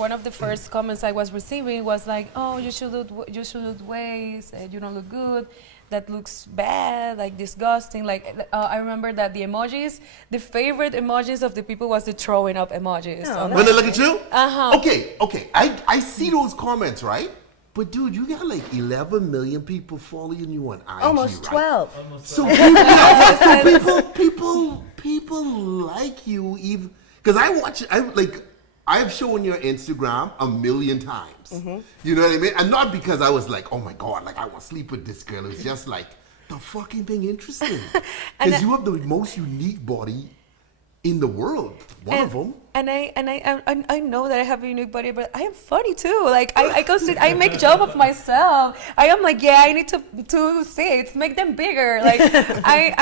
one of the first comments I was receiving was like, "Oh, you should lose weight. You don't look good. That looks bad, like disgusting." Like I remember that the emojis, the favorite emojis of the people was the throwing up emojis. When they look at you? Uh-huh. Okay. I see those comments, right? But dude, you got like 11 million people following you on IG, Almost right? 12. So people like you even because I've shown your Instagram a million times. You know what I mean? And not because I was like, oh my God, like I want to sleep with this girl. It's just like the fucking thing interesting. Because you have the most unique body in the world. One of them. And I know that I have a unique body, but I am funny too. Like I make joke of myself. I am like, yeah, I need to say it, make them bigger. Like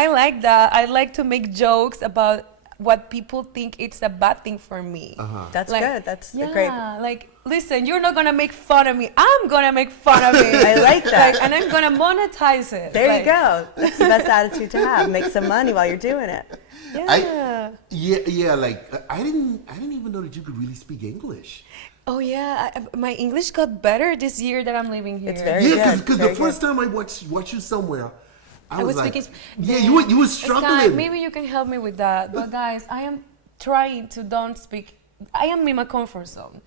I like that. I like to make jokes about what people think it's a bad thing for me. That's like, good. That's yeah, great. Like, listen, you're not gonna make fun of me. I'm gonna make fun of me. I like that. Like, and I'm gonna monetize it. There you go. That's the best attitude to have. Make some money while you're doing it. Yeah. Like I didn't even know that you could really speak English. Oh yeah, my English got better this year that I'm living here. It's very good. Because the first time I watched you somewhere, I was like, speaking. yeah, you were struggling. Skyy, maybe you can help me with that. But guys, I am trying to don't speak. I am in my comfort zone.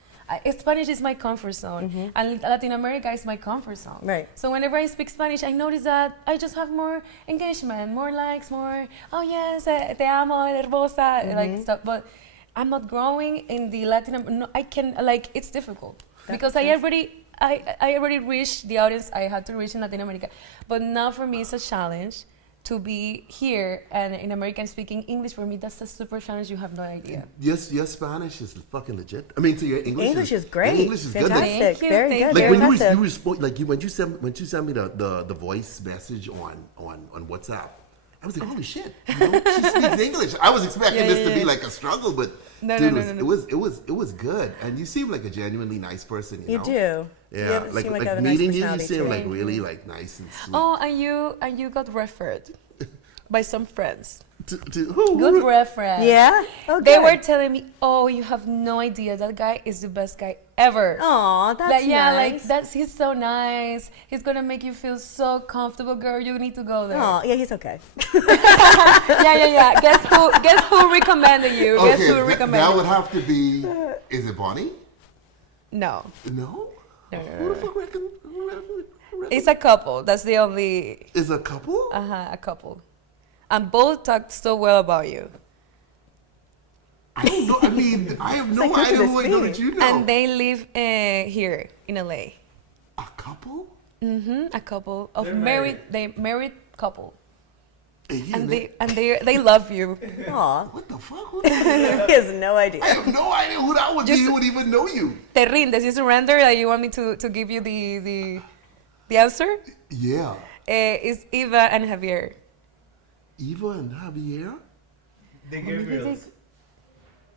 Spanish is my comfort zone, and Latin America is my comfort zone. Right. So whenever I speak Spanish, I notice that I just have more engagement, more likes, more, oh yes, te amo, hermosa, like stuff. But I'm not growing in the Latin. No, I can like it's difficult because I already reached the audience I had to reach in Latin America. But now for me, it's a challenge to be here and in America speaking English. For me, that's a super challenge. You have no idea. Yes, your Spanish is fucking legit. I mean, so your English is great. Your English is fantastic. good. Very good. Like very when impressive. when you sent me the voice message on WhatsApp, I was like, holy shit, she speaks English. I was expecting this to be like a struggle, but no. It was good, and you seem like a genuinely nice person. You know? do. Yeah, You seem like like a meeting nice you personality, seem too. like really like nice and sweet. Oh, and you got referred by some friends. To who? Good reference. Yeah? Oh, They good. were telling me, oh, you have no idea. That guy is the best guy ever. Aw, that's like, yeah, nice. like he's so nice. He's gonna make you feel so comfortable, girl. You need to go there. Oh, yeah, he's okay. yeah. Guess who recommended you? Okay, Guess who recommended that you? would have to be. Is it Bonnie? No. No. No. Who the fuck reckon? It's a couple. That's the only. Is a couple? A couple. And both talked so well about you. I don't know. I mean, I have no like, who idea could who this know be? that you know. And they live here in LA. A couple? A couple of They're married couple. Yeah, And they love you. Aw, what the fuck? he has no idea. I have no idea who that would be. Who would even know you? Te rindes, you surrender. Like you want me to give you the answer? Yeah. It's Eva and Javier. Eva and Javier? The Gabriels.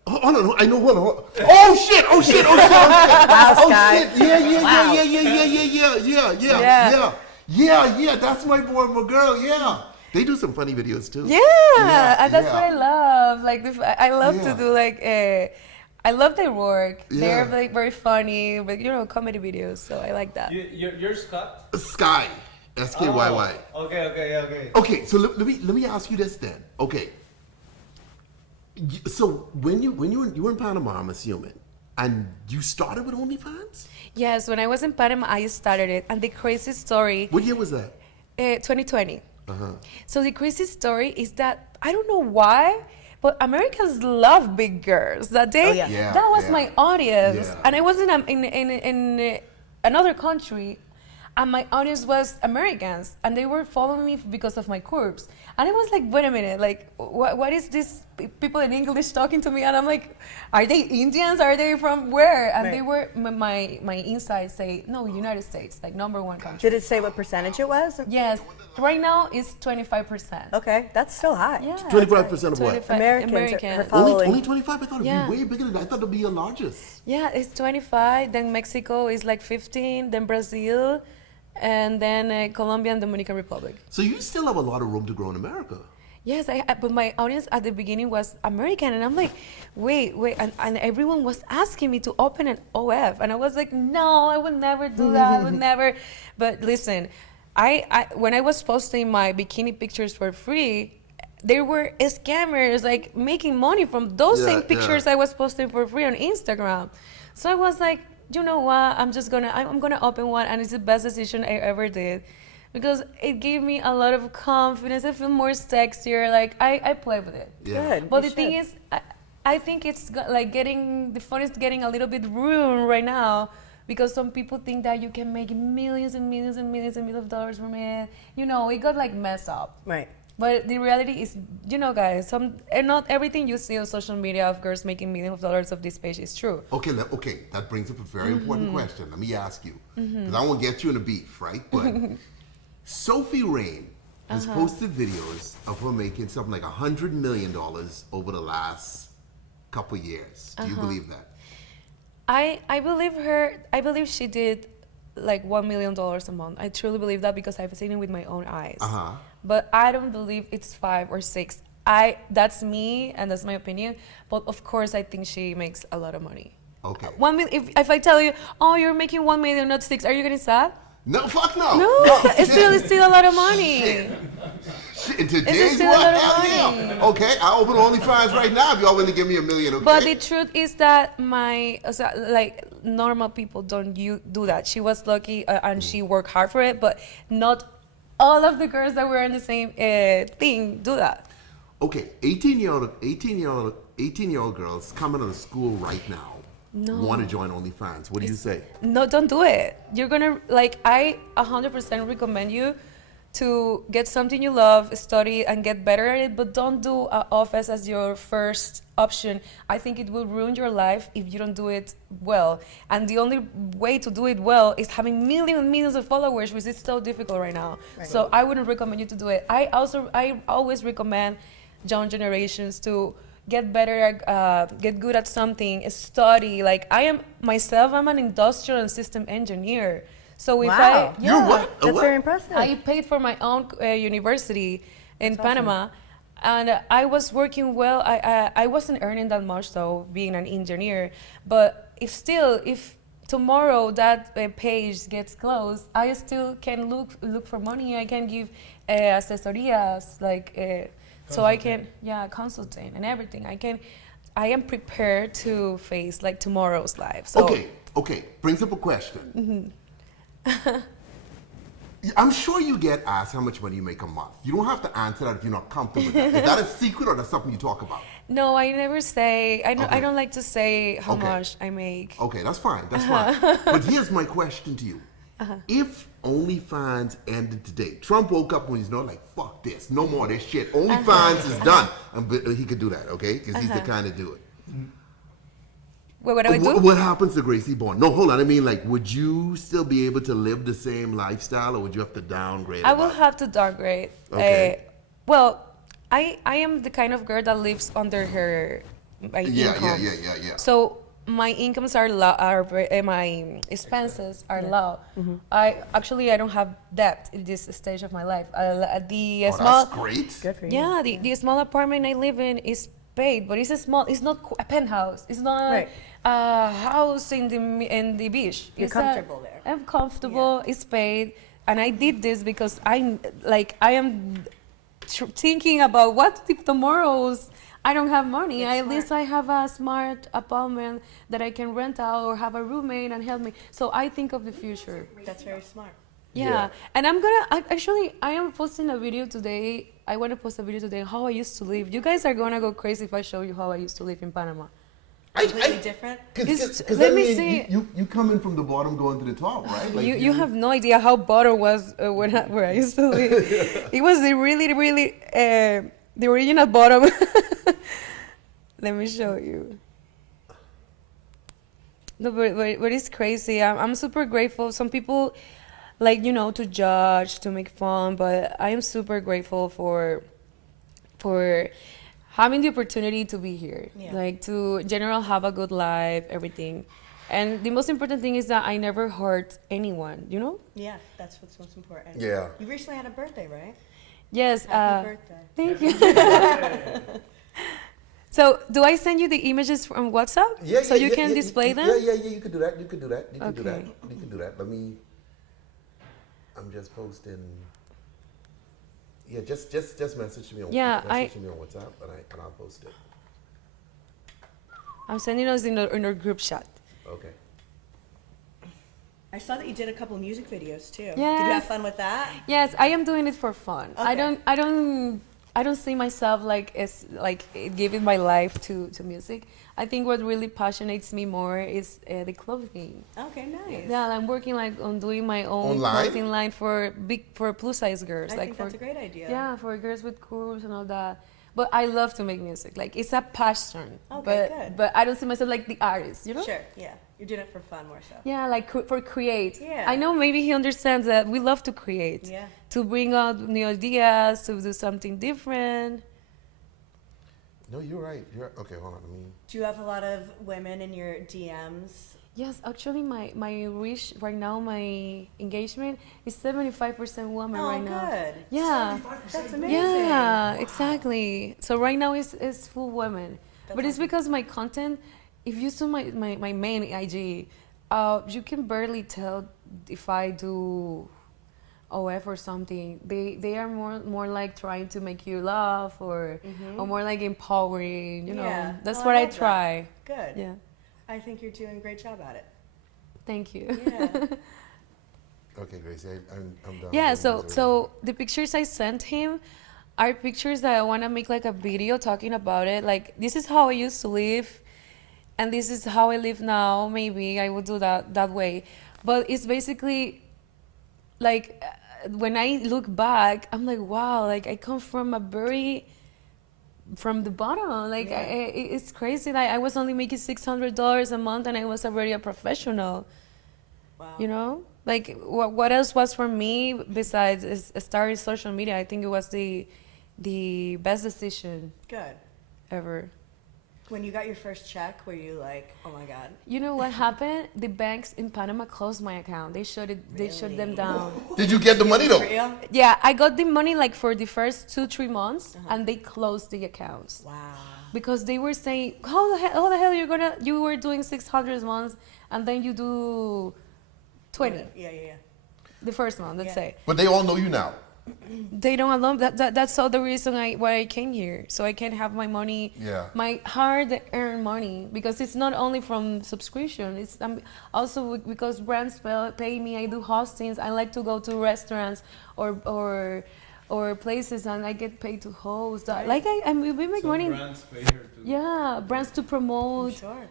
Oh, no, I know. Hold on. Oh shit! Wow, Oh Skyy. shit! Yeah. That's my boy, my girl. Yeah. They do some funny videos too. Yeah, and that's what I love. Like I love to Yeah. do like I love their work. Yeah. They're like very funny, but comedy videos. So I like that. You're Scott? Skyy, Skyy. Okay. Okay, so let me ask you this then. Okay. So when you were in Panama, I'm assuming, and you started with OnlyFans? Yes, when I was in Panama, I started it, and the crazy story. What year was that? 2020. Uh-huh. So the crazy story is that I don't know why, but Americans love big girls. That day, Oh, yeah. Yeah, that was yeah. my audience, Yeah. and I was in another country, and my audience was Americans, and they were following me because of my curves. And I was like, wait a minute, like, what is this people in English talking to me? And I'm like, are they Indians? Are they from where? And Right. they were, my insights say, no, United States, like #1 country. Did it say what percentage it was? Yes, right now it's 25%. Okay, that's still high. Yeah. 25% of what? 25 Americans are Only following. 25? I thought it'd Yeah. be way bigger than that. I thought it'd be your largest. Yeah, it's 25. Then Mexico is like 15. Then Brazil, and then Colombia and Dominican Republic. So you still have a lot of room to grow in America. Yes, but my audience at the beginning was American, and I'm like, wait, and everyone was asking me to open an OF, and I was like, no, I would never do that, I would never. But listen, I when I was posting my bikini pictures for free, there were scammers like making money from those same pictures I was posting for free on Instagram. So I was like, you know what? I'm gonna open one, and it's the best decision I ever did, because it gave me a lot of confidence. I feel more sexier. Like I play with it. Yeah. Good. But you the thing should. is, I think it's like the fun is getting a little bit ruined right now, because some people think that you can make millions and millions and millions and millions of dollars from it. You know, it got like messed up. Right. But the reality is, you know, guys, and not everything you see on social media of girls making millions of dollars of this page is true. Okay, that brings up a very important question. Let me ask you, because I won't get you in a beef, right? But Sophie Rain has posted videos of her making something like $100 million over the last couple years. Do you believe that? I believe her. I believe she did like $1 million a month. I truly believe that, because I've seen it with my own eyes. But I don't believe it's 5 or 6. That's me, and that's my opinion. But of course, I think she makes a lot of money. Okay. If I tell you, oh, you're making 1 million, not 6, are you getting sad? No, fuck no. No, it's still a lot of money. Shit, in today's still a world, lot of hell money. yeah. Okay, I open OnlyFans right now if y'all willing to give me $1 million, okay? But the truth is that like normal people don't do that. She was lucky, and she worked hard for it, but not all of the girls that were in the same thing do that. Okay, 18-year-old girls coming out of school right now want to join OnlyFans. What do you say? No, don't do it. You're gonna I 100% recommend you to get something you love, study, and get better at it, but don't do office as your first option. I think it will ruin your life if you don't do it well. And the only way to do it well is having millions and millions of followers, which is so difficult right now. Right. So I wouldn't recommend you to do it. I always recommend young generations to get better, get good at something, study. Like I'm an industrial and system engineer. So if Wow. You're what? That's very impressive. I paid for my own university in Panama, and I was working well. I wasn't earning that much though, being an engineer. But if tomorrow that page gets closed, I still can look for money. I can give asesorías, so I can consulting and everything. I am prepared to face like tomorrow's life. So Okay. Brings up a question. I'm sure you get asked how much money you make a month. You don't have to answer that if you're not comfortable with that. Is that a secret, or that's something you talk about? No, I never say. I Okay. don't like to say how much I make. Okay, that's fine. That's fine. But here's my question to you. If OnlyFans ended today, Trump woke up when he's not like, fuck this, no more of this shit. OnlyFans is done. But he could do that, okay? Because he's the kind to do it. What do I do? What happens to Gracie Bon? No, hold on. I mean, would you still be able to live the same lifestyle, or would you have to downgrade? I will have to downgrade. Okay. I am the kind of girl that lives under her income. Yeah. So my incomes are low, my expenses are low. I don't have debt in this stage of my life. That's great. Good for you. Yeah, the small apartment I live in is paid, but it's a small. It's not a penthouse. It's not a house in the beach. You're comfortable there. I'm comfortable. Yeah. It's paid, and I did this because I am thinking about what if tomorrow's I don't have money. At least I have a smart apartment that I can rent out, or have a roommate and help me. So I think of the future. That's very smart. Yeah. And I am posting a video today. I want to post a video today how I used to live. You guys are gonna go crazy if I show you how I used to live in Panama. Completely different. Let me see. You coming from the bottom going to the top, right? You have no idea how bottom was where I used to live. It was the really the original bottom. Let me show you. No, but it's crazy. I'm super grateful. Some people to judge, to make fun, but I am super grateful for having the opportunity to be here. Yeah. To in general have a good life, everything. And the most important thing is that I never hurt anyone, Yeah, that's what's most important. Yeah. You recently had a birthday, right? Yes. Happy birthday. Thank you. So, do I send you the images from WhatsApp so you can display them? Yeah. You could do that. You could do that. Okay. You could do that. Let me. I'm just posting. Yeah, just message me on. Message me on WhatsApp, and I'll post it. I'm sending us in our group chat. Okay. I saw that you did a couple music videos too. Yes. Did you have fun with that? Yes, I am doing it for fun. Okay. I don't see myself giving my life to music. I think what really passionates me more is the clothing. Okay, nice. Yeah, I'm working on doing my own Online? clothing line for plus size girls. I think for, that's a great idea. Yeah, for girls with curves and all that. But I love to make music. Like, it's a passion. Okay, good. But I don't see myself like the artist, you know? Sure, yeah. You're doing it for fun more so. Yeah, like for create. Yeah. I know maybe he understands that we love to create. Yeah. To bring out new ideas, to do something different. No, you're right. Okay. Hold on. Do you have a lot of women in your DMs? Yes, actually, my reach right now, my engagement is 75% woman right now. Oh, good. Yeah. That's amazing. Yeah, exactly. So right now it's full women. That's But it's awesome. because my content, if you saw my main IG, you can barely tell if I do OF or something. They are more like trying to make you laugh or more like empowering, you know. Yeah. That's Oh, what I I love that. try. Good. Yeah. I think you're doing a great job at it. Thank you. Yeah. Okay, Gracie, I'm done. Yeah, so the pictures I sent him are pictures that I want to make like a video talking about it. Like, this is how I used to live, and this is how I live now. Maybe I would do that way. But it's basically like, when I look back, I'm like, wow, like I come from the bottom. Like, Yeah. it's crazy. Like, I was only making $600 a month, and I was already a professional. Wow. You know, like what else was for me besides starting social media? I think it was the best decision Good. ever. When you got your first check, were you like, oh my God? You know what happened? The banks in Panama closed my account. They shut them Really? down. Did you get the money though? For real? Yeah, I got the money like for the first 2-3 months, and they closed the accounts. Wow. Because they were saying, how the hell you were doing 600 months and then you do 20 Yeah. the first month, let's Yeah. say. But they all know you now. They don't allow that's all the reason why I came here, so I can have my money, Yeah. my hard-earned money, because it's not only from subscription. It's also because brands pay me. I do hostings. I like to go to restaurants or places, and I get paid to host. Right. Like we make money. Brands pay her too. Yeah, brands to I'm promote. sure.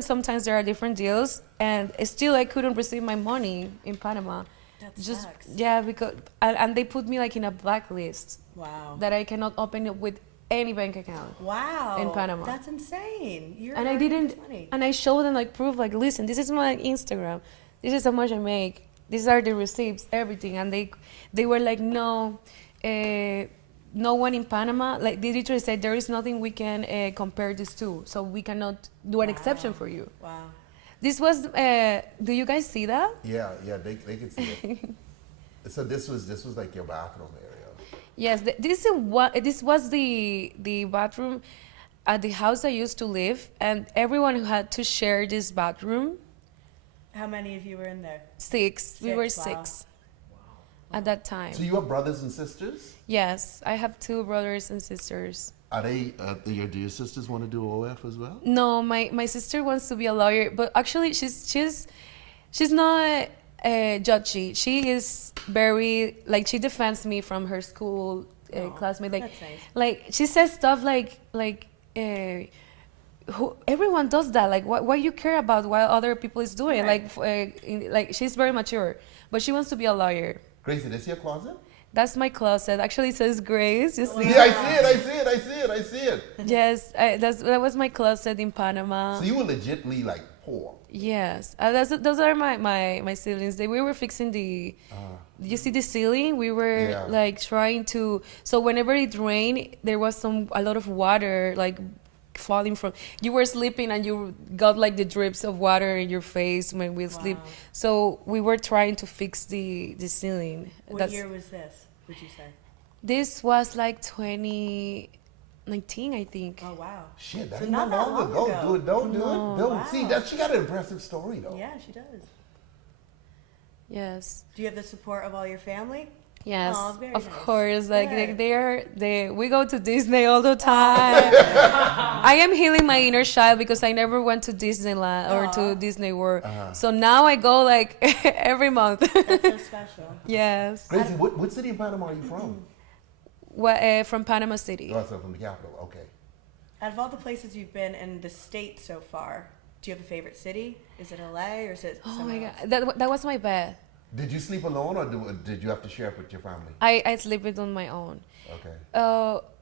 Sometimes there are different deals, and still I couldn't receive my money in Panama. That sucks. Yeah, because and they put me like in a blacklist Wow. that I cannot open it with any bank account. Wow. In Panama. That's insane. You're And I earning didn't, money. and I showed them like proof, like, listen, this is my Instagram, this is how much I make, these are the receipts, everything, and they were like, no, no one in Panama, like they literally said, there is nothing we can compare this to, so we cannot do an exception for you. Wow. This was, do you guys see that? Yeah, they can see it. So this was like your bathroom area. Yes, this was the bathroom at the house I used to live, and everyone had to share this bathroom. How many of you were in there? 6. We were Wow. 6 at that time. So you have brothers and sisters? Yes, I have 2 brothers and sisters. Are they? Do your sisters want to do OF as well? No, my sister wants to be a lawyer, but actually she's not judgy. She is very, like, she defends me from her school classmate. Like, that's nice. like she says stuff like everyone does that. Like, why you care about what other people is doing? Right. Like she's very mature, but she wants to be a lawyer. Gracie, this your closet? That's my closet. Actually, it says Grace. You see? Yeah, I see it. Yes, that was my closet in Panama. So you were legitly like poor. Yes, those are my siblings. We were fixing the. You see the ceiling? We were Yeah. like trying to. So whenever it rained, there was a lot of water like falling from. You were sleeping and you got like the drips of water in your face when we sleep. So we were trying to fix the ceiling. What year was this, would you say? This was like 2019, I think. Oh wow. Shit, that So ain't not that that long long ago. ago. Do it. Don't do it. Don't. Wow. See, that she got an impressive story though. Yeah, she does. Yes. Do you have the support of all your family? Yes, Aw, very of nice. course. Like Good. we go to Disney all the time. I am healing my inner child because I never went to Disneyland or to Disney World. So now I go like every month. That's so special. Yes. Gracie, what city in Panama are you from? From Panama City. Oh, so from the capital. Okay. Out of all the places you've been in the state so far, do you have a favorite city? Is it LA or is it Oh my somewhere God, that was my bed. Did you sleep alone or did you have to share it with your family? I sleep it on my own. Okay.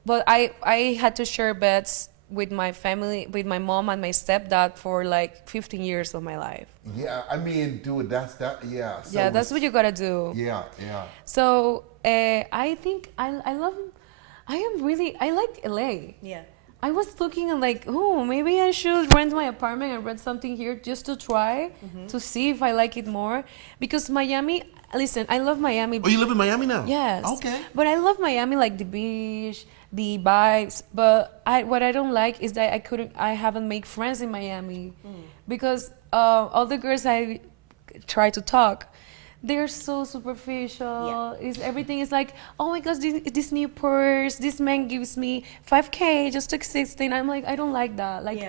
But I had to share beds with my family, with my mom and my stepdad for like 15 years of my life. Yeah, I mean, dude, that's that. Yeah. So Yeah, that's what you gotta do. Yeah, yeah. So I think I like LA. Yeah. I was looking and like, oh, maybe I should rent my apartment and rent something here just to try to see if I like it more. Because Miami, listen, I love Miami. Oh, you live in Miami now? Yes. Okay. But I love Miami, like the beach, the vibes. But what I don't like is that I haven't made friends in Miami because all the girls I try to talk, they're so superficial. Everything is like, oh my gosh, this new purse, this man gives me 5K just to exist. And I'm like, I don't like that. Like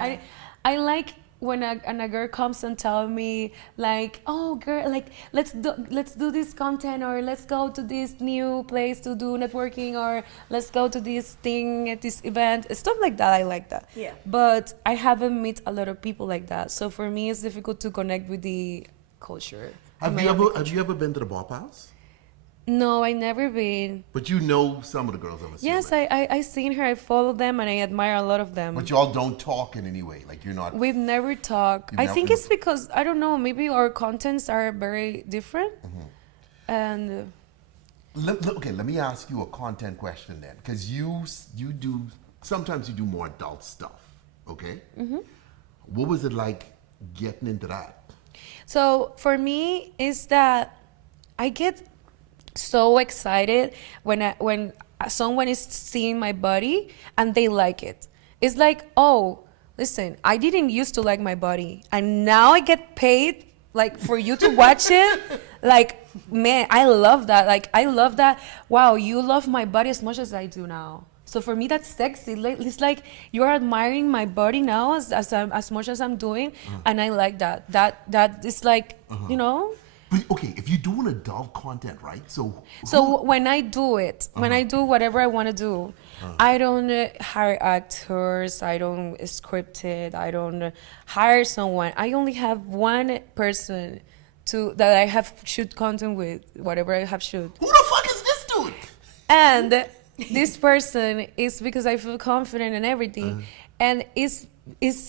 I like when a girl comes and tell me like, oh girl, like let's do this content, or let's go to this new place to do networking, or let's go to this thing at this event, stuff like that. I like that. Yeah. But I haven't met a lot of people like that. So for me, it's difficult to connect with the culture. Have you ever been to the Bop House? No, I never been. But you know some of the girls, I'm assuming. Yes, I seen her. I follow them and I admire a lot of them. But y'all don't talk in any way. Like you're not. We've never talked. I think it's because I don't know. Maybe our contents are very different. And Okay, let me ask you a content question then, because you do sometimes you do more adult stuff. Okay. What was it like getting into that? so for me, is that I get so excited when someone is seeing my body and they like it. It's like, oh, listen, I didn't used to like my body, and now I get paid like for you to watch it. Like, man, I love that. Like, I love that. Wow, you love my body as much as I do now. So for me, that's sexy. It's like you're admiring my body now as much as I'm doing, and I like that. That is like, you know. But, okay, if you're doing adult content, right? So When I do it, when I do whatever I want to do, I don't hire actors. I don't script it. I don't hire someone. I only have one person that I have shoot content with, whatever I have shoot. who the fuck is this dude? And this person is because I feel confident in everything, and it's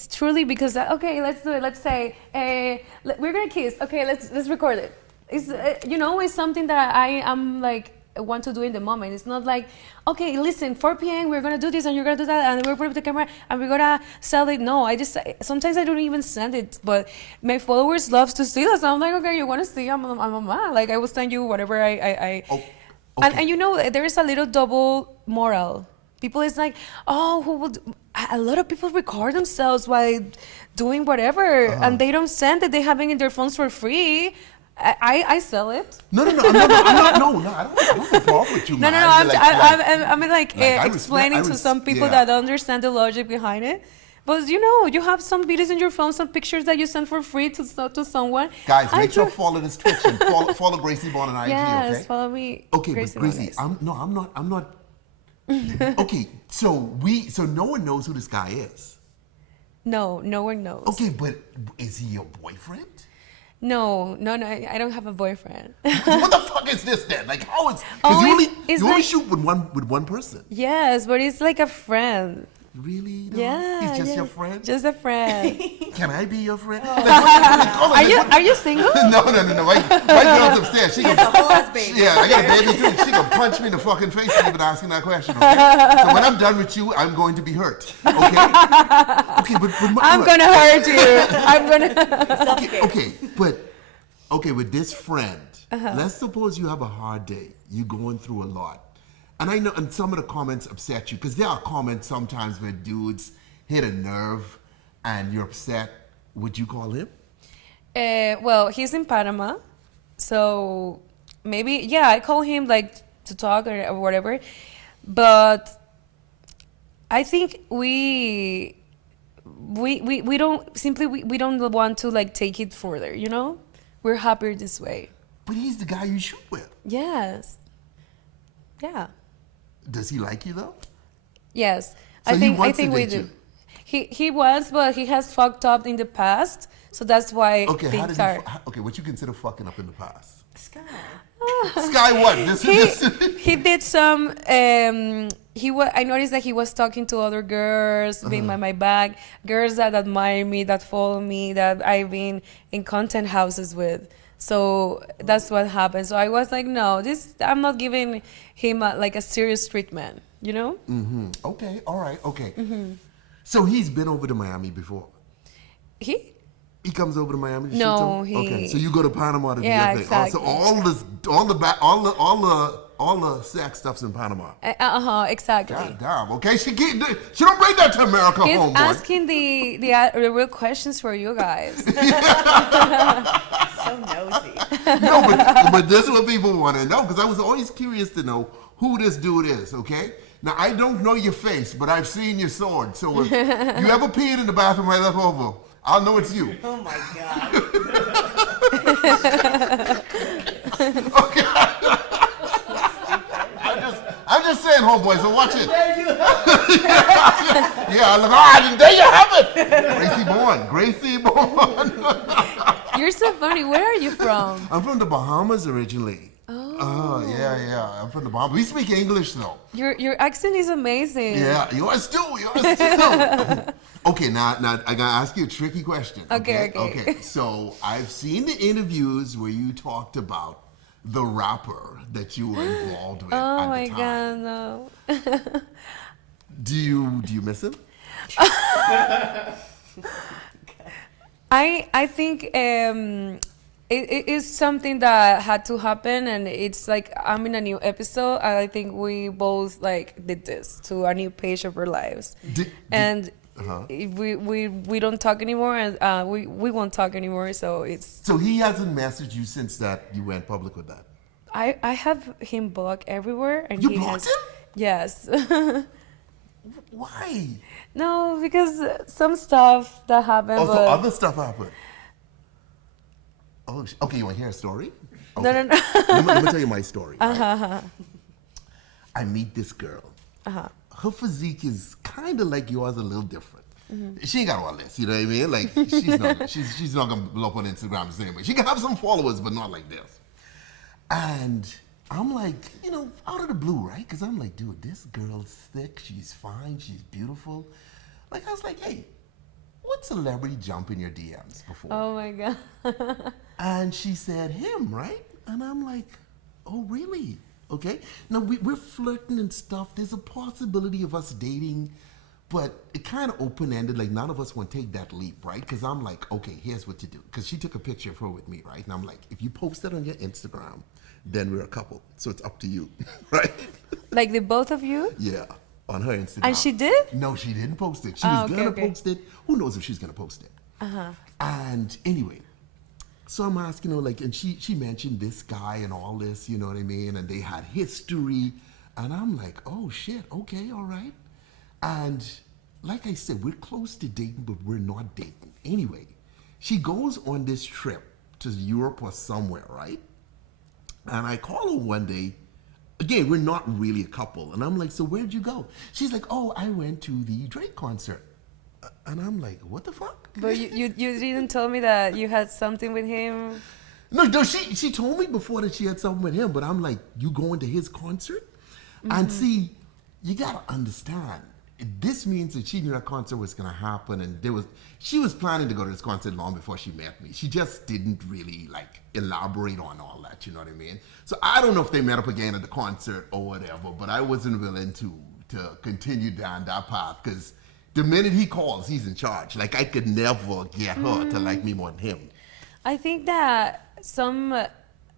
truly because okay, let's do it. Let's say we're gonna kiss. Okay, let's record it. It's it's something that I am like want to do in the moment. It's not like, okay, listen, 4 p.m. we're gonna do this and you're gonna do that and we're putting up the camera and we're gonna sell it. No, sometimes I don't even send it, but my followers loves to see that. So I'm like, okay, you want to see? I'm a man. Like I will send you whatever I. Oh, okay. And there is a little double moral. People is like, oh, who would? A lot of people record themselves while doing whatever, and they don't send it. They have it in their phones for free. I sell it. No, I'm not. No, I don't have a problem with you, No, man. I'm explaining to some people yeah. that don't understand the logic behind it. But you have some videos in your phone, some pictures that you send for free to someone. Guys, make sure to follow this Twitch and follow Gracie Bon on IG, yes, okay? follow me. Okay, Gracie but Gracie, Bon, I'm not. Okay, so no one knows who this guy is. No one knows. Okay, but is he your boyfriend? No, I don't have a boyfriend. What the fuck is this then? Like, how is? Oh, Because you only shoot with one person. Yes, but it's like a friend. Really? No? Yeah, He's just your friend? Just a friend. Can I be your friend? Are you single? No. My girl's upstairs. She There's can, a whole ass baby. yeah, I got a baby too. She can punch me in the fucking face for even asking that question. Okay? So when I'm done with you, I'm going to be hurt. Okay? Okay, but I'm gonna hurt you. I'm gonna. Okay, with this friend, let's suppose you have a hard day. You're going through a lot. And I know, and some of the comments upset you because there are comments sometimes where dudes hit a nerve and you're upset. Would you call him? Well, he's in Panama, so maybe I call him like to talk or whatever. But I think we don't want to like take it further. You know, we're happier this way. But he's the guy you shoot with. Yes. Yeah. Does he like you though? Yes. So I he wants think to we date do. you. He was, but he has fucked up in the past, so that's why Okay, things are. okay, what you consider fucking up in the past? Skyy. Skyy, what? He did some. I noticed that he was talking to other girls, being my back, girls that admire me, that follow me, that I've been in content houses with. So that's what happened. So I was like, no, I'm not giving him like a serious treatment, you know? Mm-hmm. Okay, all right, okay. Mm-hmm. So he's been over to Miami before. He comes over to Miami. To No, shoot some? Okay, so you go to Panama to do Yeah, your thing. exactly. So all the sex stuff's in Panama. Exactly. God damn. Okay, she don't bring that to America, He's homeboy. asking the real questions for you guys. So nosy. No, but this is what people want to know because I was always curious to know who this dude is. Okay. Now I don't know your face, but I've seen your sword. So if you ever peed in the bathroom I left over, I'll know it's you. Oh my god. Okay. I'm just saying, homeboy, so watch it. Yeah, look, there you have it. Gracie Bon. You're so funny. Where are you from? I'm from the Bahamas originally. Oh, yeah. I'm from the Bahamas. We speak English, though. Your accent is amazing. Yeah, yours too. Okay, now I gotta ask you a tricky question. Okay. So I've seen the interviews where you talked about the rapper that you were involved with Oh at my the time. god, no. Do you miss him? I think it is something that had to happen, and it's like I'm in a new episode. I think we both like did this to a new page of our lives, and we don't talk anymore, and we won't talk anymore. So it's. So he hasn't messaged you since that you went public with that. I have him blocked everywhere, and You he blocked has. him? Yes. Why? No, because some stuff that happened. Also, but other stuff happened. Oh, okay. You want to hear a story? Okay. No. Let me tell you my story. Right? I meet this girl. Her physique is kind of like yours, a little different. She ain't got all this, you know what I mean? Like she's not gonna blow up on Instagram the same way. She can have some followers, but not like this. And I'm like, out of the blue, right? Because I'm like, dude, this girl's thick, she's fine, she's beautiful. Like, I was like, hey, what celebrity jump in your DMs before? Oh my god. And she said, him, right? And I'm like, oh, really? Okay. Now, we're flirting and stuff. There's a possibility of us dating, but it kind of open-ended. Like, none of us want to take that leap, right? Because I'm like, okay, here's what to do. Because she took a picture of her with me, right? And I'm like, if you post that on your Instagram, then we're a couple. So it's up to you, right? Like the both of you? Yeah, on her Instagram. And she did? No, she didn't post it. She was going to post it. Who knows if she's going to post it? And anyway, so I'm asking her, like, and she mentioned this guy and all this, you know what I mean? And they had history. And I'm like, oh, shit, okay, all right. And like I said, we're close to dating, but we're not dating. Anyway, she goes on this trip to Europe or somewhere, right? And I call her one day. Again, we're not really a couple. And I'm like, so where'd you go? She's like, oh, I went to the Drake concert. And I'm like, what the fuck? But you didn't tell me that you had something with him. No, she told me before that she had something with him, but I'm like, you going to his concert? And see, you gotta understand, this means that she knew that concert was gonna happen, and she was planning to go to this concert long before she met me. She just didn't really like elaborate on all that, you know what I mean? So I don't know if they met up again at the concert or whatever, but I wasn't willing to continue down that path, because the minute he calls, he's in charge. Like, I could never get her to like me more than him. I think that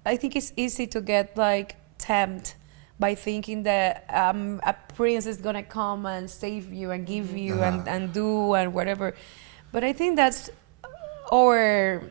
I think it's easy to get like tempted by thinking that a prince is gonna come and save you and give you and do and whatever. But I think that's our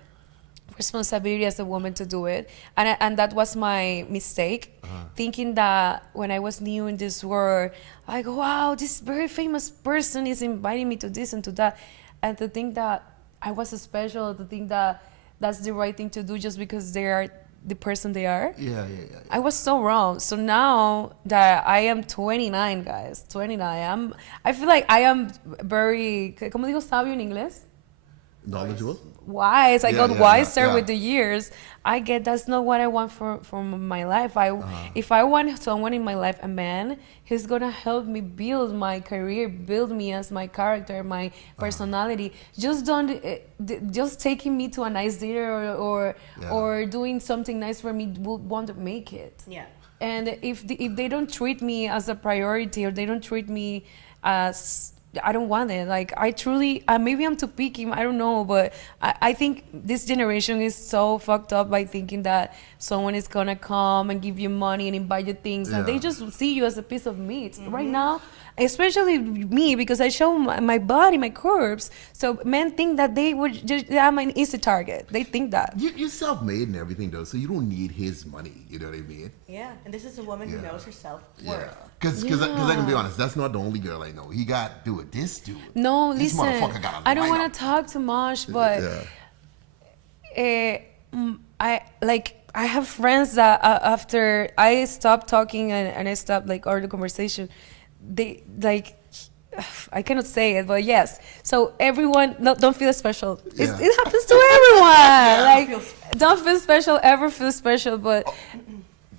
responsibility as a woman to do it, and that was my mistake, thinking that when I was new in this world, I go, wow, this very famous person is inviting me to this and to that, and to think that I was special, to think that that's the right thing to do just because they are the person they are. Yeah. I was so wrong. So now that I am 29, guys, 29, I feel like I am very, ¿cómo digo sabio en inglés? Knowledgeable? Wise. I got Yeah, wiser yeah. with the years. I get that's not what I want from my life. If I want someone in my life, a man, he's gonna help me build my career, build me as my character, my personality. Just don't, just taking me to a nice dinner or doing something nice for me won't make it. Yeah. And if they don't treat me as a priority or they don't treat me as, I don't want it. Like, I truly, maybe I'm too picky, I don't know, but I think this generation is so fucked up by thinking that someone is gonna come and give you money and invite you things, and they just see you as a piece of meat. Right now, especially me, because I show my body, my curves, so men think that I'm an easy target. They think that. You're self-made and everything, though, so you don't need his money. You know what I mean? Yeah, and this is a woman who knows her self-worth. Because I can be honest, that's not the only girl I know. He got this dude. No, This listen, motherfucker got a I don't lineup. want to talk too much, but I have friends that after I stopped talking and I stopped like all the conversation, they like, I cannot say it, but yes. So everyone, don't feel special. Yeah. It happens to everyone. Like, don't feel special, ever feel special, but.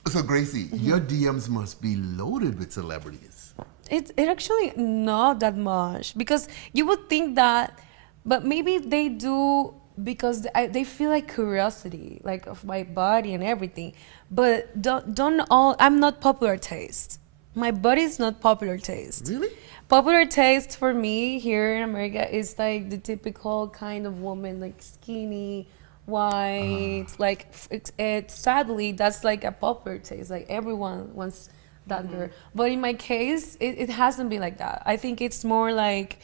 So Gracie, your DMs must be loaded with celebrities. It actually not that much, because you would think that, but maybe they do because they feel like curiosity, like of my body and everything. But don't all. I'm not popular taste. My body is not popular taste. Really? Popular taste for me here in America is like the typical kind of woman, like skinny, white. Like sadly, that's like a popular taste. Like everyone wants that girl. But in my case, it hasn't been like that. I think it's more like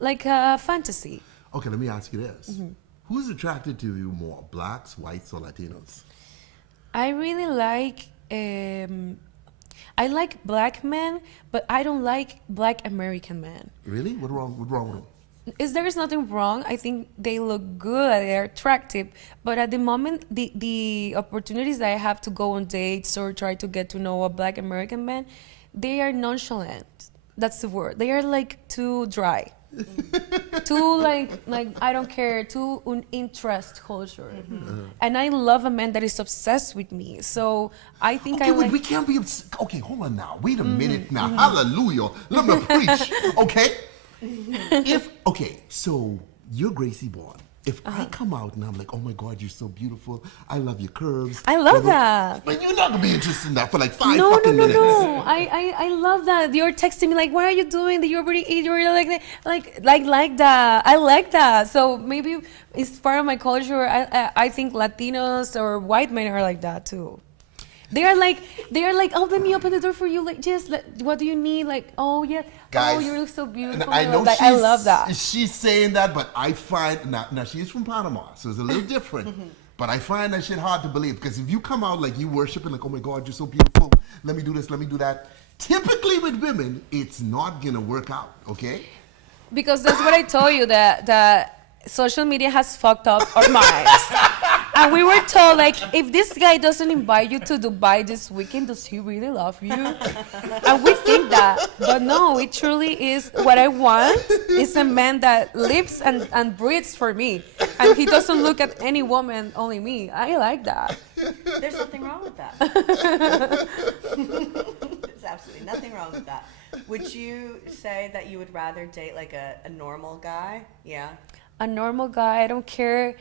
a fantasy. Okay, let me ask you this. Who's attracted to you more, blacks, whites, or Latinos? I really like, I like black men, but I don't like black American men. Really? What's wrong with them? There is nothing wrong. I think they look good, they're attractive. But at the moment, the opportunities that I have to go on dates or try to get to know a black American man, they are nonchalant. That's the word. They are like too dry. Too like I don't care, too uninterest culture. And I love a man that is obsessed with me. So I think we can't be okay, hold on now. Wait a minute now. Hallelujah. Let me preach. Okay? So you're Gracie Bon. If I come out and I'm like, oh my God, you're so beautiful. I love your curves. I love that. But you're not gonna be interested in that for like 5 No. minutes. I love that. You're texting me like, what are you doing? That you're already eat. You're like that. I like that. So maybe it's part of my culture. I think Latinos or white men are like that too. They are like, oh, let me open the door for you. Like, just what do you need? Like, oh yeah, Guys, oh you look so beautiful. I know I love that. She's saying that, but I find now she's from Panama, so it's a little different. But I find that shit hard to believe, because if you come out like you worshiping, like, oh my God, you're so beautiful. Let me do this. Let me do that. Typically with women, it's not gonna work out. Okay? Because that's what I told you, that social media has fucked up our minds. And we were told, like, if this guy doesn't invite you to Dubai this weekend, does he really love you? And we think that. But no, it truly is what I want is a man that lives and breathes for me. And he doesn't look at any woman, only me. I like that. There's nothing wrong with that. There's absolutely nothing wrong with that. Would you say that you would rather date like a normal guy? Yeah. A normal guy, I don't care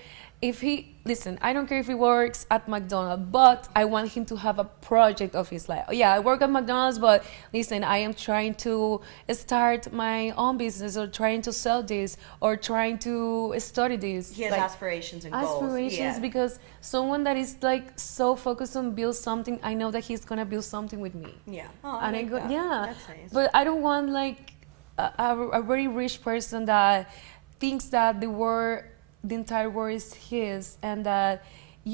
if he listen, I don't care if he works at McDonald's, but I want him to have a project of his life. Yeah, I work at McDonald's, but listen, I am trying to start my own business, or trying to sell this, or trying to study this. He has Like, aspirations and goals. aspirations, Yeah. because someone that is like so focused on build something, I know that he's gonna build something with me. Yeah. Oh, I And I like go, that. yeah, That's nice. but I don't want like a very rich person that thinks that the entire world is his, and that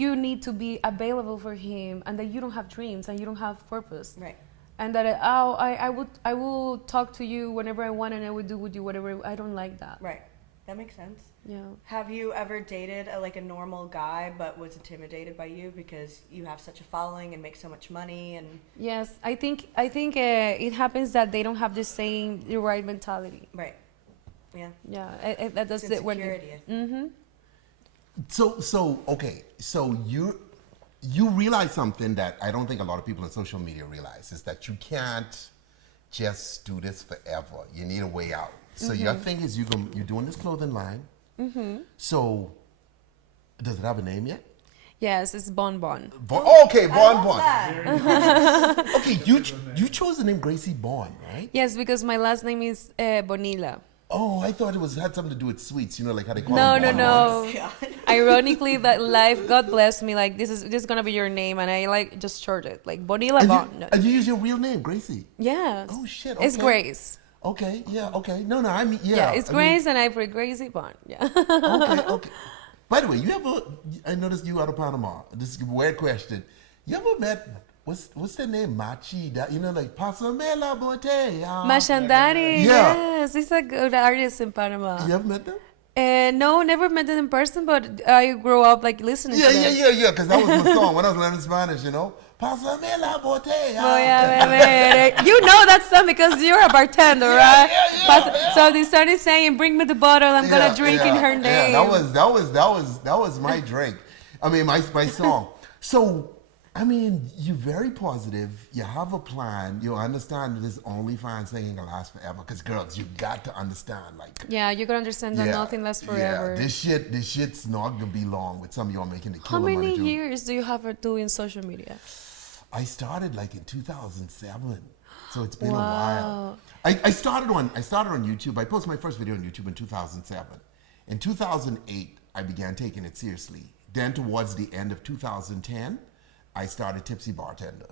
you need to be available for him, and that you don't have dreams and you don't have purpose. Right. And that I will talk to you whenever I want, and I will do with you whatever. I don't like that. Right. That makes sense. Yeah. Have you ever dated a normal guy but was intimidated by you because you have such a following and make so much money and Yes, I think it happens that they don't have the right mentality. right? Yeah. Yeah, that's It's it. insecurity. Mm-hmm. So okay, so you realize something that I don't think a lot of people on social media realize, is that you can't just do this forever. You need a way out. So your thing is you're doing this clothing line. So does it have a name yet? Yes, it's Bon Bon. Okay, Bon love Bon. that. Okay, you chose the name Gracie Bon, right? Yes, because my last name is Bonilla. Oh, I thought it had something to do with sweets. You know, like how they call No, them no, bonbons. no. God. Ironically, that life, God bless me. Like this is gonna be your name, and I like just short it, like Bonilla Bon. No. And you use your real name, Gracie. Yes. Oh, shit, It's okay. Grace. Okay, yeah, okay. No, I mean, yeah. Yeah, it's I mean, Grace, and I put Gracie Bon. Yeah. okay, okay. By the way, I noticed you out of Panama. This is a weird question. You ever met, what's their name? Machi, that, you know, like Pasamela Botella. Mashandari. Yeah. Yes, he's a good artist in Panama. You ever met them? No, never met them in person, but I grew up like listening Yeah, to them. yeah, because that was my song when I was learning Spanish, you know. Pasamela Botella. Oh, yeah, baby. You know that song because you're a bartender, right? So they started saying, "Bring me the bottle. I'm gonna drink in her name." Yeah, that was my drink. I mean, my song. So, I mean, you're very positive. You have a plan. You understand that this OnlyFans thing ain't gonna last forever. Because girls, you got to understand, like. Yeah, you gotta understand that nothing lasts forever. Yeah, this shit's not gonna be long with some of y'all making the How killer money many too. years do you have doing social media? I started like in 2007, so it's been a Wow. while. I started on YouTube. I posted my first video on YouTube in 2007. In 2008, I began taking it seriously. Then towards the end of 2010, I started Tipsy Bartender.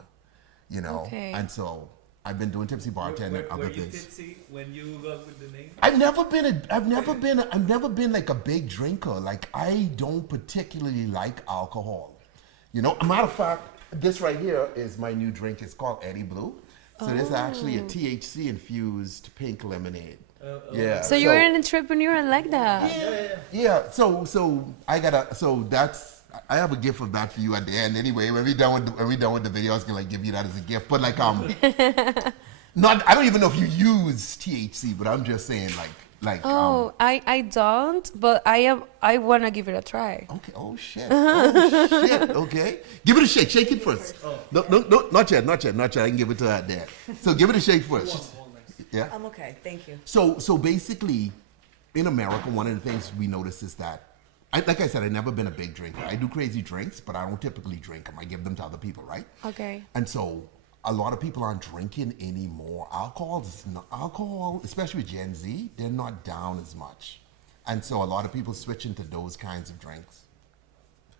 You know, Okay. and so I've been doing Tipsy Bartender and Were other you things. tipsy when you got with the name? I've never been like a big drinker. Like I don't particularly like alcohol. You know, a matter of fact, this right here is my new drink. It's called EDDIEBLUE. So this is actually a THC infused pink lemonade. Yeah. So you're an entrepreneur. I like that. Yeah. So I have a gift of that for you at the end. Anyway, when we done with the video, I was gonna like give you that as a gift. But like I don't even know if you use THC, but I'm just saying like Oh, I don't, but I wanna give it a try. Okay. Oh shit. Oh shit. Okay. Give it a shake. Shake it first. No, not yet. I can give it to her there. So give it a shake first. Yeah. I'm okay. Thank you. So basically, in America, one of the things we notice is that, like I said, I've never been a big drinker. I do crazy drinks, but I don't typically drink them. I give them to other people, right? Okay. And so a lot of people aren't drinking anymore. Alcohol, especially with Gen Z, they're not down as much. And so a lot of people switch into those kinds of drinks.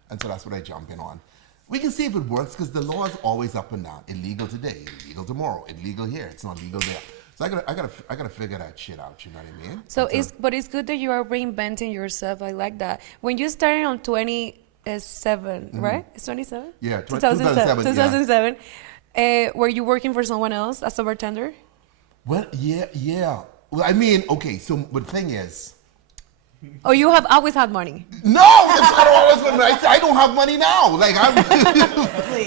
And so that's what I jump in on. We can see if it works because the law is always up and down. Illegal today, illegal tomorrow, illegal here, it's not legal there. So I gotta figure that shit out, you know what I mean? So it's good that you are reinventing yourself. I like that. When you started on 27, right? It's 27? Yeah, 2007. 2007, 2007. Were you working for someone else as a bartender? Well, yeah. Well, I mean, okay, so but the thing is, Or you have always had money? no, it's not always when I don't have money now. Like I'm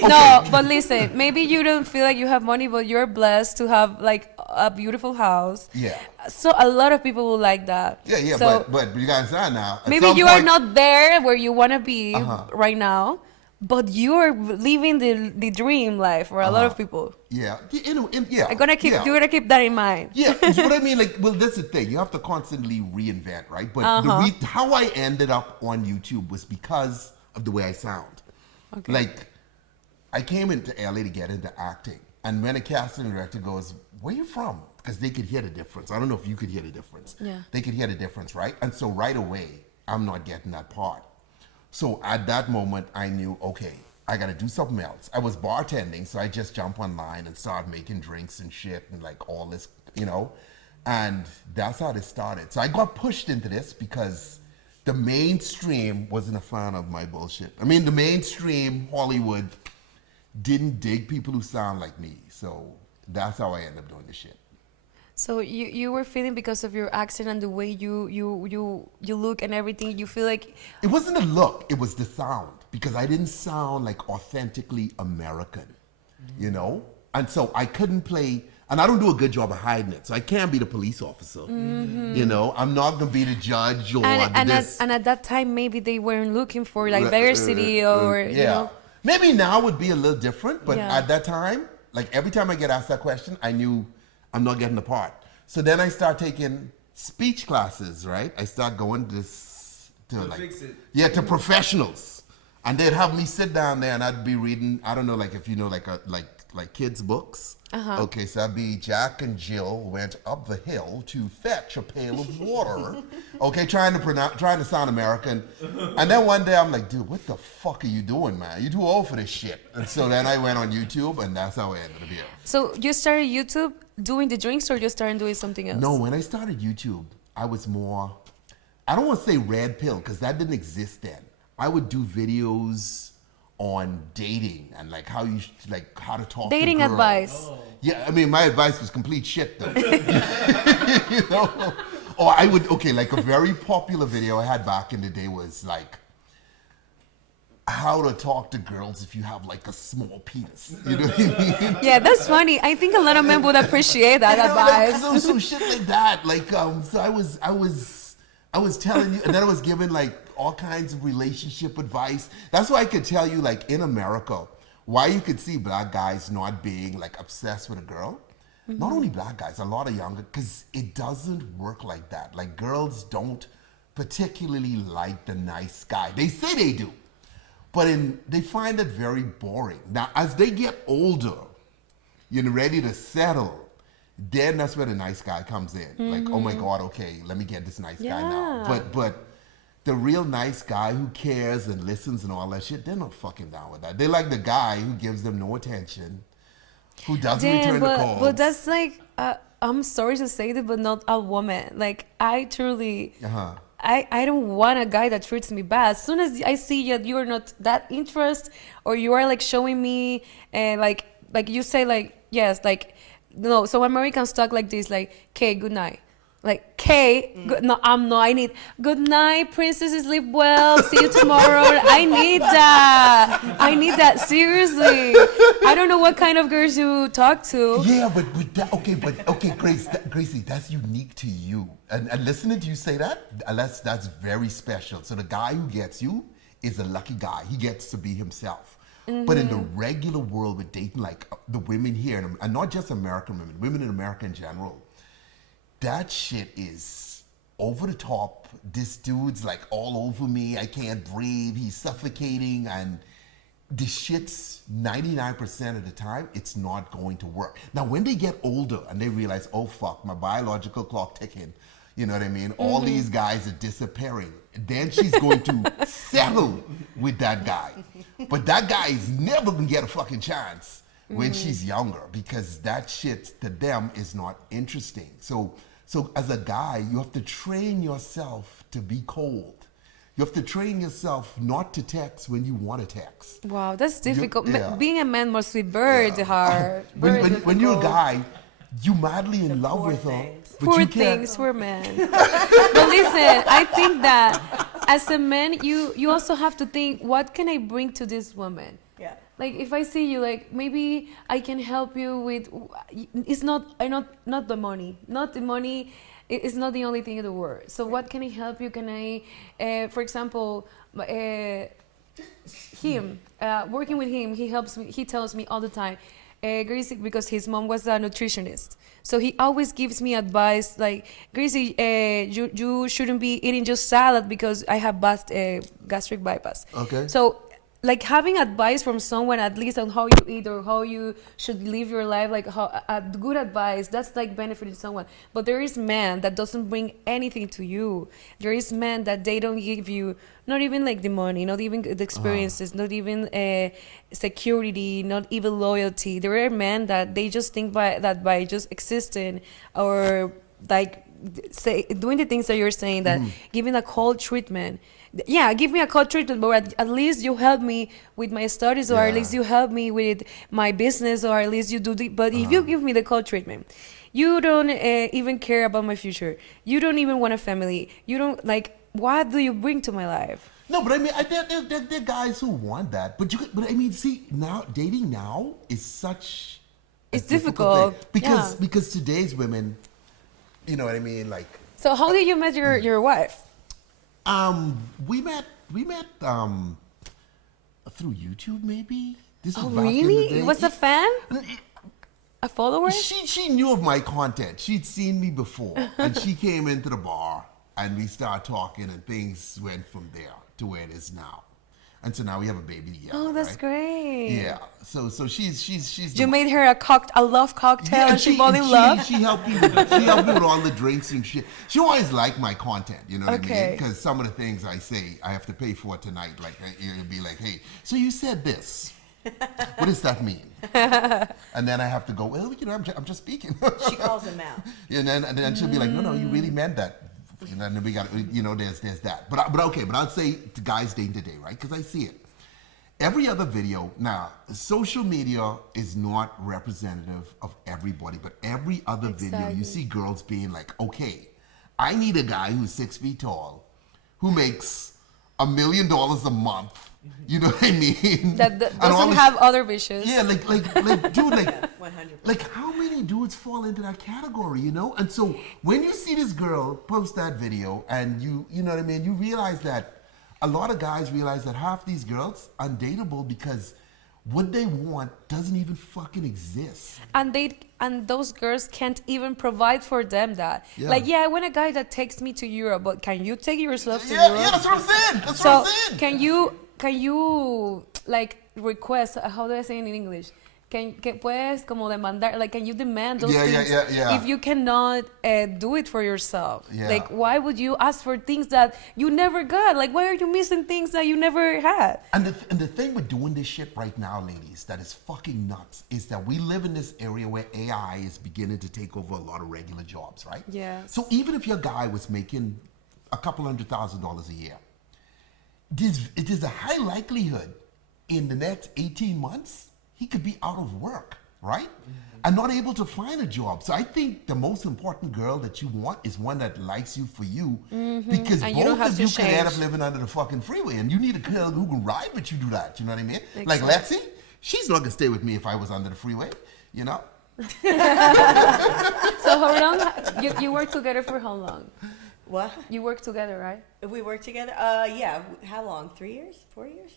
No, but listen, maybe you don't feel like you have money, but you're blessed to have like a beautiful house. Yeah. So a lot of people will like that. Yeah, So but you gotta understand now. at maybe some you are point- not there where you want to be right now, but you're living the dream life for a lot of people. Yeah. Yeah. You're gonna keep that in mind. Yeah, it's what I mean. Like, well, that's the thing. You have to constantly reinvent, right? But how I ended up on YouTube was because of the way I sound. Okay. Like, I came into LA to get into acting, and when a casting director goes, "Where you from?" Because they could hear the difference. I don't know if you could hear the difference. Yeah. They could hear the difference, right? And so right away, I'm not getting that part. So at that moment, I knew, okay, I got to do something else. I was bartending, so I just jump online and start making drinks and shit and like all this, you know, and that's how this started. So I got pushed into this because the mainstream wasn't a fan of my bullshit. I mean, the mainstream Hollywood didn't dig people who sound like me. So that's how I ended up doing this shit. So you were feeling, because of your accent and the way you look and everything, you feel like... It wasn't the look, it was the sound. Because I didn't sound like authentically American, you know? And so I couldn't play, and I don't do a good job of hiding it. So I can't be the police officer, you know? I'm not gonna be the judge or this. And at that time, maybe they weren't looking for like diversity or, you know? Maybe now would be a little different, but at that time, like every time I get asked that question, I knew I'm not getting the part. So then I start taking speech classes, right? I start going to professionals, and they'd have me sit down there, and I'd be reading. I don't know, like if you know, like kids' books. Okay, so I'd be Jack and Jill went up the hill to fetch a pail of water. Okay, trying to sound American, and then one day I'm like, dude, what the fuck are you doing, man? You're too old for this shit. And so then I went on YouTube, and that's how I ended up here. So you started YouTube doing the drinks, or you started doing something else? No, when I started YouTube, I was more, I don't want to say red pill, because that didn't exist then. I would do videos on dating and like how to talk dating to girls. Advice. Yeah, I mean, my advice was complete shit though. You know? Or I would, like a very popular video I had back in the day was like, how to talk to girls if you have like a small penis. You know what I mean? Yeah, that's funny. I think a lot of men would appreciate that advice. Like, some shit like that. Like, so I was telling you, and then I was giving like all kinds of relationship advice. That's why I could tell you, like in America, why you could see black guys not being like obsessed with a girl. Not only black guys, a lot of younger, because it doesn't work like that. Like girls don't particularly like the nice guy. They say they do, but they find it very boring. Now, as they get older, you're ready to settle. Then that's where the nice guy comes in. Like, oh my God, okay, let me get this nice guy now. But the real nice guy who cares and listens and all that shit, they're not fucking down with that. They like the guy who gives them no attention, who doesn't return the calls. But that's like, I'm sorry to say that, but not a woman. Like, I truly, I don't want a guy that treats me bad. As soon as I see that you're not that interested, or you are like showing me, like you say, like, yes, like, no, so Americans talk like this, like, okay, good night. Like, Kay, I need good night, princess, sleep well, see you tomorrow. I need that, seriously. I don't know what kind of girls you talk to. Yeah, but Gracie, that's unique to you. And listening to you say that, that's very special. So the guy who gets you is a lucky guy. He gets to be himself. But in the regular world with dating, like the women here, and not just American women in America in general, that shit is over the top. This dude's like all over me. I can't breathe. He's suffocating. And the shit's 99% of the time, it's not going to work. Now, when they get older and they realize, oh, fuck, my biological clock ticking, you know what I mean? All these guys are disappearing. Then she's going to settle with that guy. But that guy is never going to get a fucking chance when she's younger, because that shit to them is not interesting. So as a guy, you have to train yourself to be cold. You have to train yourself not to text when you want to text. Wow, that's difficult. Being a man must be very hard. When you're a guy, you madly in love with her. Poor things, we're men. But listen, I think that as a man, you also have to think, what can I bring to this woman? Yeah. Like, if I see you, like, maybe I can help you with, it's not the money. Not the money, it's not the only thing in the world. So what can I help you? Can I, for example, him, working with him, he helps me. He tells me all the time, Gracie, because his mom was a nutritionist, so he always gives me advice like, Gracie, you shouldn't be eating just salad because I have gastric bypass. Okay. So, like having advice from someone at least on how you eat or how you should live your life, like good advice, that's like benefiting someone. But there is men that doesn't bring anything to you. There is men that they don't give you, not even like the money, not even the experiences, not even security, not even loyalty. There are men that they just think that by just existing or like doing the things that you're saying, that giving a cold treatment. Yeah, give me a cold treatment, but at least you help me with my studies, or at least you help me with my business, or at least you do but if you give me the cold treatment, you don't even care about my future. You don't even want a family. You don't, like, what do you bring to my life? No, but I mean, there are guys who want that. But I mean, see, now dating now is such It's a difficult difficult, thing. Because today's women, you know what I mean, like. So how did you meet your wife? We met through YouTube, maybe. This was Oh, back in the really? day. Was a fan? A follower? She knew of my content. She'd seen me before, and she came into the bar, and we started talking, and things went from there to where it is now. And so now we have a baby together. Oh, that's right? great. Yeah. So she's You made her a love cocktail, and she fall in and love. She helped me with all the drinks and shit. She always liked my content, you know what I mean? Okay. Because some of the things I say, I have to pay for tonight. Like it'll be like, hey, so you said this. What does that mean? And then I have to go, well, you know, I'm just speaking. She calls him out. And then she'll be like, no, you really meant that. And then we got, you know, there's that. But okay, but I'd say the guys dating today, right? Because I see it. Every other video, now, social media is not representative of everybody, but every other video, you see girls being like, okay, I need a guy who's 6 feet tall, who makes $1 million a month. You know what I mean? That doesn't have other wishes. Yeah, like, dude, like, 100%. like, how many dudes fall into that category, you know? And so when you see this girl post that video, and you know what I mean, you realize that a lot of guys realize that half these girls are undateable because what they want doesn't even fucking exist. And those girls can't even provide for them that. Yeah. Like, I want a guy that takes me to Europe, but can you take yourself to Yeah, Europe? that's what I'm saying. That's So what I'm saying. can you like request, how do I say it in English? Que puedes como demandar, like, can you demand those things Yeah. if you cannot do it for yourself? Yeah. Like, why would you ask for things that you never got? Like, why are you missing things that you never had? And the thing with doing this shit right now, ladies, that is fucking nuts, is that we live in this area where AI is beginning to take over a lot of regular jobs, right? Yes. So even if your guy was making a couple $100,000 a year, it is a high likelihood in the next 18 months, he could be out of work, right? And not able to find a job. So I think the most important girl that you want is one that likes you for you. Because And you don't both have of to you can end up change. living under the fucking freeway. And you need a girl who can ride with you do that. You know what I mean? Exactly. Like Lexi, she's not going to stay with me if I was under the freeway, you know? So how long, you work together for how long? What? You work together, right? If we work together? Yeah. How long? 3 years? 4 years?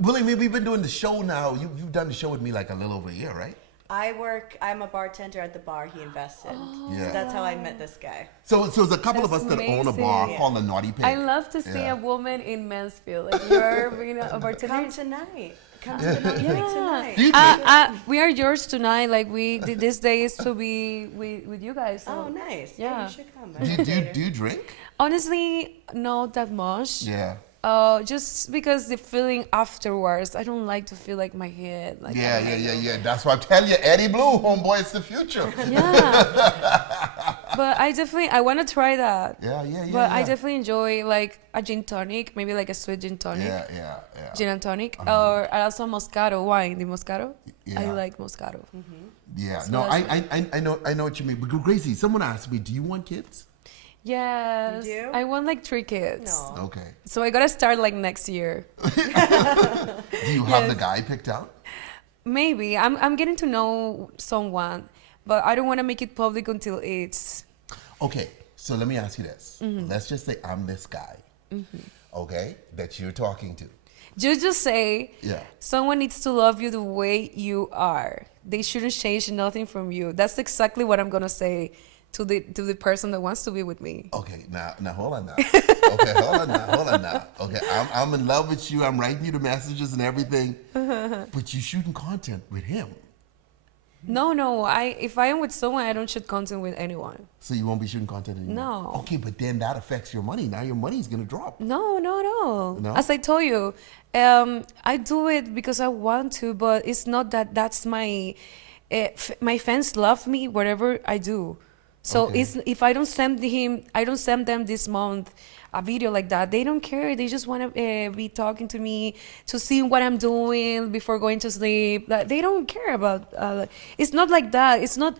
Well, I mean, we've been doing the show now. You've done the show with me like a little over a year, right? I'm a bartender at the bar he invests in. Yeah. So that's how I met this guy. So there's a couple of us That's that own a bar amazing. called the Naughty Pig. I love to see Yeah. a woman in Mansfield. Like, you're being a bartender. Come tonight. Come to the Naughty Pig tonight. Do you drink? We are yours tonight. Like, this day is to be with you guys. So. Oh, nice. Yeah. You should come. Do you drink? Honestly, not that much. Yeah. Just because the feeling afterwards, I don't like to feel like my head. Like, Yeah. That's why I tell you, EDDIEBLUE, homeboy, it's the future. Yeah. But I want to try that. Yeah. But I definitely enjoy like a gin tonic, maybe like a sweet gin tonic. Yeah. Gin and tonic, or also Moscato wine. The Moscato, Yeah. I like Moscato. Yeah. So No, that's I know what you mean. But Gracie, someone asked me, do you want kids? Yes, You do? I want like 3 kids. No. Okay. So I gotta start like next year. Do you have the guy picked out? Maybe I'm getting to know someone, but I don't want to make it public until it's. Okay, so let me ask you this. Let's just say I'm this guy, okay, that you're talking to. You just say, Yeah. someone needs to love you the way you are. They shouldn't change nothing from you. That's exactly what I'm gonna say to the person that wants to be with me. Okay, now hold on now. Okay, hold on now. Okay, I'm in love with you. I'm writing you the messages and everything, but you shooting content with him. No. If I am with someone, I don't shoot content with anyone. So you won't be shooting content anymore? No. Okay, but then that affects your money. Now your money's gonna drop. No. No? As I told you, I do it because I want to, but it's not that that's my my fans love me whatever I do. So Okay. if I don't send them this month a video like that, they don't care. They just want to be talking to me, to see what I'm doing before going to sleep. Like, they don't care about. It's not like that. It's not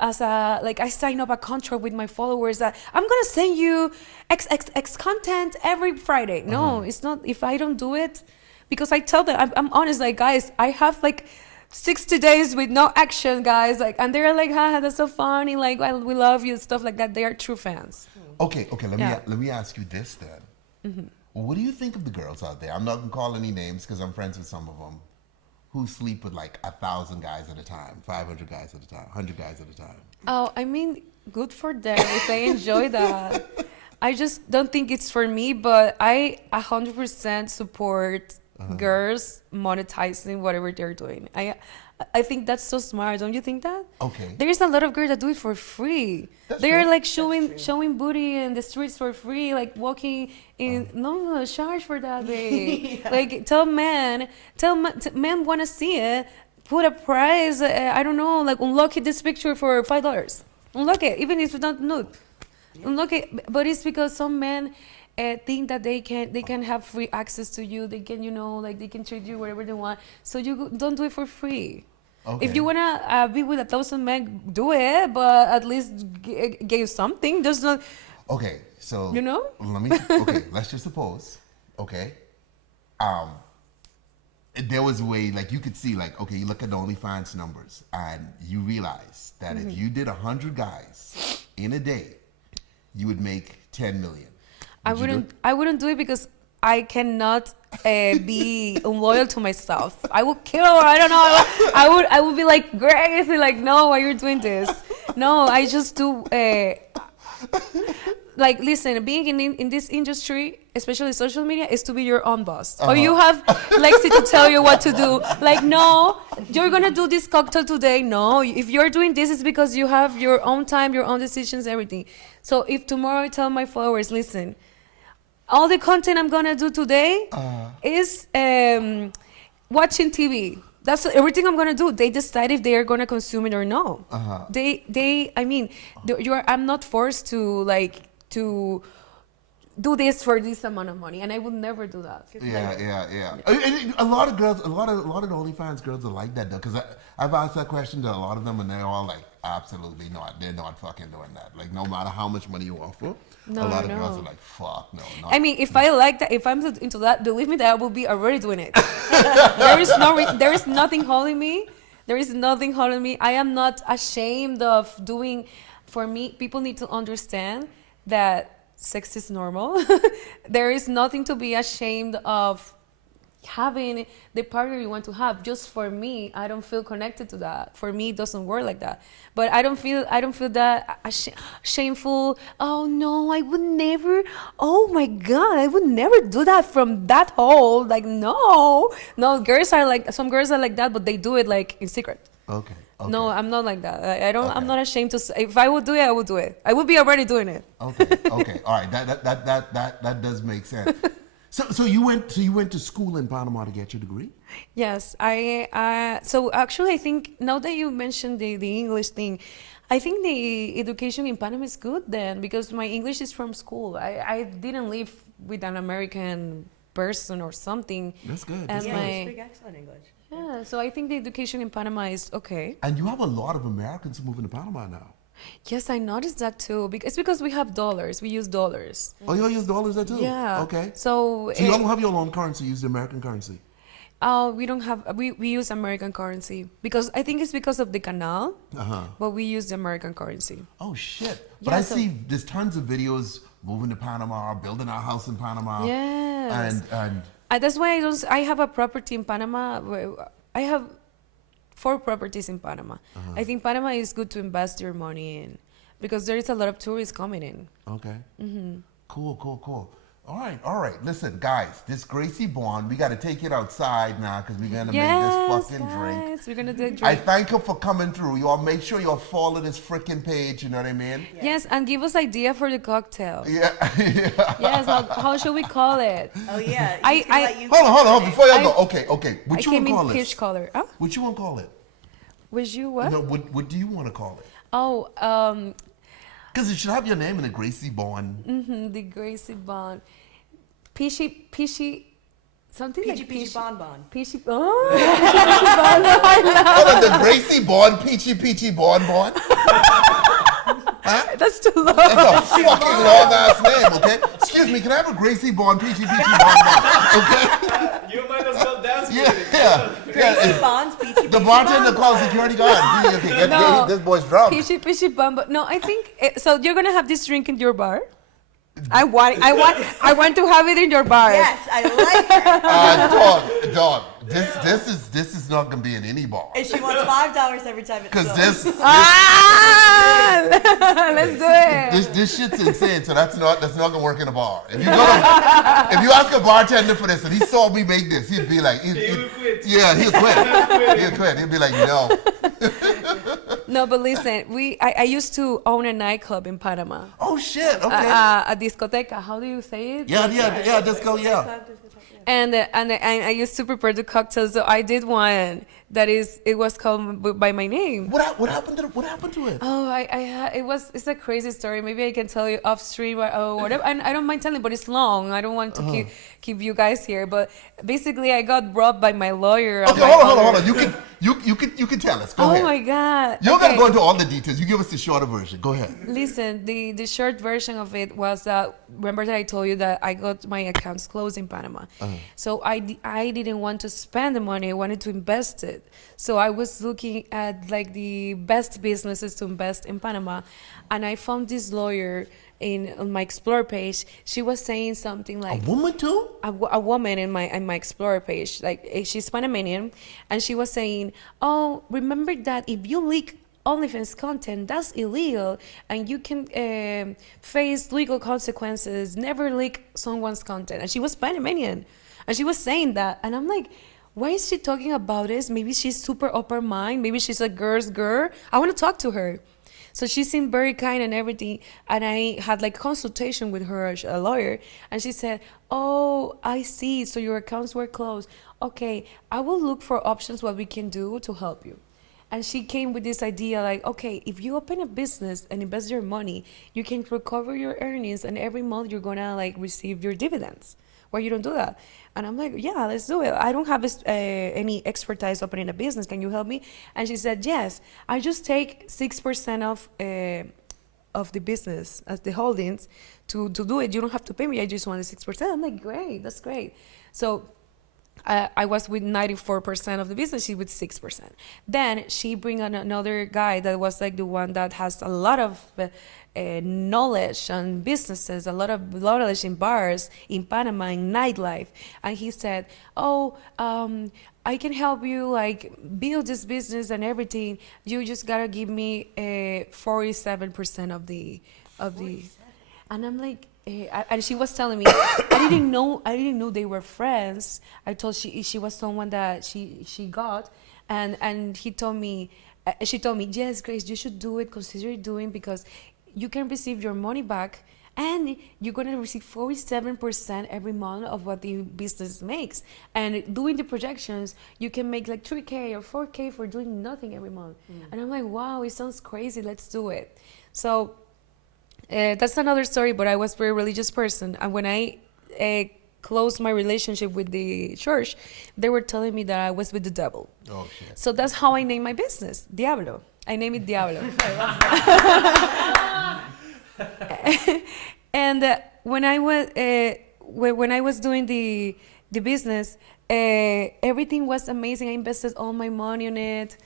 as a like I sign up a contract with my followers that I'm gonna send you X content every Friday. No, it's not. If I don't do it, because I tell them, I'm honest. Like, guys, I have like 60 days with no action, guys. Like, and they're like, haha, that's so funny. Like, we love you, stuff like that. They are true fans. Okay. Yeah. Let me ask you this then. What do you think of the girls out there? I'm not gonna call any names because I'm friends with some of them, who sleep with like 1,000 guys at a time, 500 guys at a time, 100 guys at a time. Oh, I mean, good for them if they enjoy that. I just don't think it's for me, but I 100% support girls monetizing whatever they're doing. I think that's so smart. Don't you think that? Okay. There's a lot of girls that do it for free. That's They're true. like showing booty in the streets for free, like walking in. No, charge for that, babe. Like tell men want to see it. Put a price. I don't know. Like unlock this picture for $5. Unlock it, even if it's not nude. Unlock it. But it's because some men think that they can have free access to you. They can, like they can treat you whatever they want. So you don't do it for free. Okay. If you wanna be with 1,000 men, do it. But at least give something. Just not. Okay, so let's just suppose. Okay, there was a way, like you could see, like, okay, you look at the OnlyFans numbers and you realize that if you did 100 guys in a day, you would make 10 million. I wouldn't do it because I cannot be unloyal to myself. I would kill. I don't know. I would be like Gracie, like, no, why you're doing this? No, I just do. Like, listen, being in this industry, especially social media, is to be your own boss. Or you have Lexi to tell you what to do. Like, no, you're gonna do this cocktail today. No, if you're doing this, it's because you have your own time, your own decisions, everything. So if tomorrow I tell my followers, listen, all the content I'm gonna do today is watching TV. That's everything I'm gonna do. They decide if they are gonna consume it or no. I'm not forced to do this for this amount of money, and I would never do that. Yeah. And a lot of girls, a lot of the OnlyFans girls are like that though, because I've asked that question to a lot of them, and they're all like, absolutely not. They're not fucking doing that. Like, no matter how much money you offer, a lot of girls are like, fuck no. Not I mean, if I like that, if I'm into that, believe me, that I will be already doing it. There is nothing holding me. There is nothing holding me. I am not ashamed of doing. For me, people need to understand that sex is normal. There is nothing to be ashamed of having the partner you want to have. Just for me, I don't feel connected to that. For me, it doesn't work like that. But I don't feel that shameful. Oh no, I would never. Oh my God, I would never do that from that hole. Like, no, girls are like, some girls are like that, but they do it like in secret. Okay. No, I'm not like that. I don't. Okay. I'm not ashamed to say. If I would do it, I would do it. I would be already doing it. Okay. All right. That does make sense. So you went to school in Panama to get your degree? Yes. So actually, I think now that you mentioned the English thing, I think the education in Panama is good then, because my English is from school. I didn't live with an American person or something. That's good. You speak excellent English. Yeah, so I think the education in Panama is okay. And you have a lot of Americans moving to Panama now. Yes, I noticed that too. It's because we have dollars. We use dollars. Oh, you all use dollars there too? Yeah. Okay. So you don't have your own currency. You use the American currency. We don't have. We use American currency because I think it's because of the canal. But we use the American currency. Oh shit! But I see there's tons of videos moving to Panama, building our house in Panama. Yes. And That's why I have a property in Panama. I have 4 properties in Panama. I think Panama is good to invest your money in because there is a lot of tourists coming in. Okay. Cool. All right. Listen, guys, this Gracie Bon, we got to take it outside now because we're going to make this fucking drink. We're going to do a drink. I thank you for coming through. You all make sure you all follow this freaking page, you know what I mean? Yes, and give us idea for the cocktail. Yeah. Yes, how should we call it? Oh yeah. Hold on. Before y'all go, okay. What you want to call in it? peach color. Huh? What you want to call it? Would you what? No, what do you want to call it? Oh, Because it should have your name in the Gracie Bon. the Gracie Bon. Peachy, something Peachy like Peachy Bon Bon. Peachy, oh, Peachy Bon Bon, I love. Hold on, the Gracie Bon, Peachy Bon Bon. Huh? That's too long. That's a fucking long ass name, okay? Excuse me, can I have a Gracie Bon, Peachy Bon Bon? Okay? You might as well dance with it. Yeah. Gracie Bon's Peachy The Peachy bartender Bon calls Bon. security guard. Okay, No. this boy's drunk. Peachy Bon Bon. No, I think so. You're gonna have this drink in your bar. I want to have it in your bar. Yes, I like it. Dog. This is not gonna be in any bar. And she wants $5 every time it's Because sold. Let's do it. this shit's insane. So that's not gonna work in a bar. If you ask a bartender for this and he saw me make this, he'd be like, He will quit. yeah, he'll quit. He'll quit. He'd be like, no. No, but listen, I used to own a nightclub in Panama. Oh shit. Okay. A discoteca. How do you say it? Yeah. Just go. Yeah. And I used to prepare the cocktails. So I did one it was called by my name. What happened to it? Oh, it's a crazy story. Maybe I can tell you off stream or whatever. And I don't mind telling, but it's long. I don't want to keep you guys here. But basically, I got robbed by my lawyer. Okay, hold on. You can tell us. Go ahead. Oh my God. You don't gotta go into all the details. You give us the shorter version. Go ahead. Listen, the short version of it was that, remember that I told you that I got my accounts closed in Panama. So I didn't want to spend the money. I wanted to invest it. So I was looking at like the best businesses to invest in Panama. And I found this lawyer on my Explore page. She was saying something like... A woman too? A woman in my Explorer page, like she's Panamanian, and she was saying, "Oh, remember that if you leak OnlyFans content, that's illegal, and you can face legal consequences. Never leak someone's content." And she was Panamanian, and she was saying that, and I'm like, why is she talking about this? Maybe she's super open mind. Maybe she's a girl's girl. I want to talk to her. So she seemed very kind and everything. And I had like consultation with her, a lawyer. And she said, "Oh, I see. So your accounts were closed. Okay, I will look for options what we can do to help you." And she came with this idea like, okay, if you open a business and invest your money, you can recover your earnings. And every month you're going to like receive your dividends. Why you don't do that? And I'm like, yeah, let's do it. I don't have any expertise opening a business. Can you help me? And she said, yes. I just take 6% of the business as the holdings to do it. You don't have to pay me. I just want the 6%. I'm like, great, that's great. So I was with 94% of the business. She with 6%. Then she bring on another guy that was like the one that has a lot of knowledge on businesses, a lot of knowledge in bars in Panama, in nightlife. And he said, "Oh, I can help you like build this business and everything. You just gotta give me 47% of the." And I'm like, and she was telling me, I didn't know they were friends. I told she was someone that she got, and she told me, yes, Grace, you should do it. Consider doing because you can receive your money back, and you're gonna receive 47% every month of what the business makes. And doing the projections, you can make like 3K or 4K for doing nothing every month. And I'm like, wow, it sounds crazy. Let's do it. So that's another story. But I was a very religious person, and when I closed my relationship with the church, they were telling me that I was with the devil. Oh shit! So that's how I named my business, Diablo. I named it Diablo. And when I was doing the business, everything was amazing. I invested all my money on it.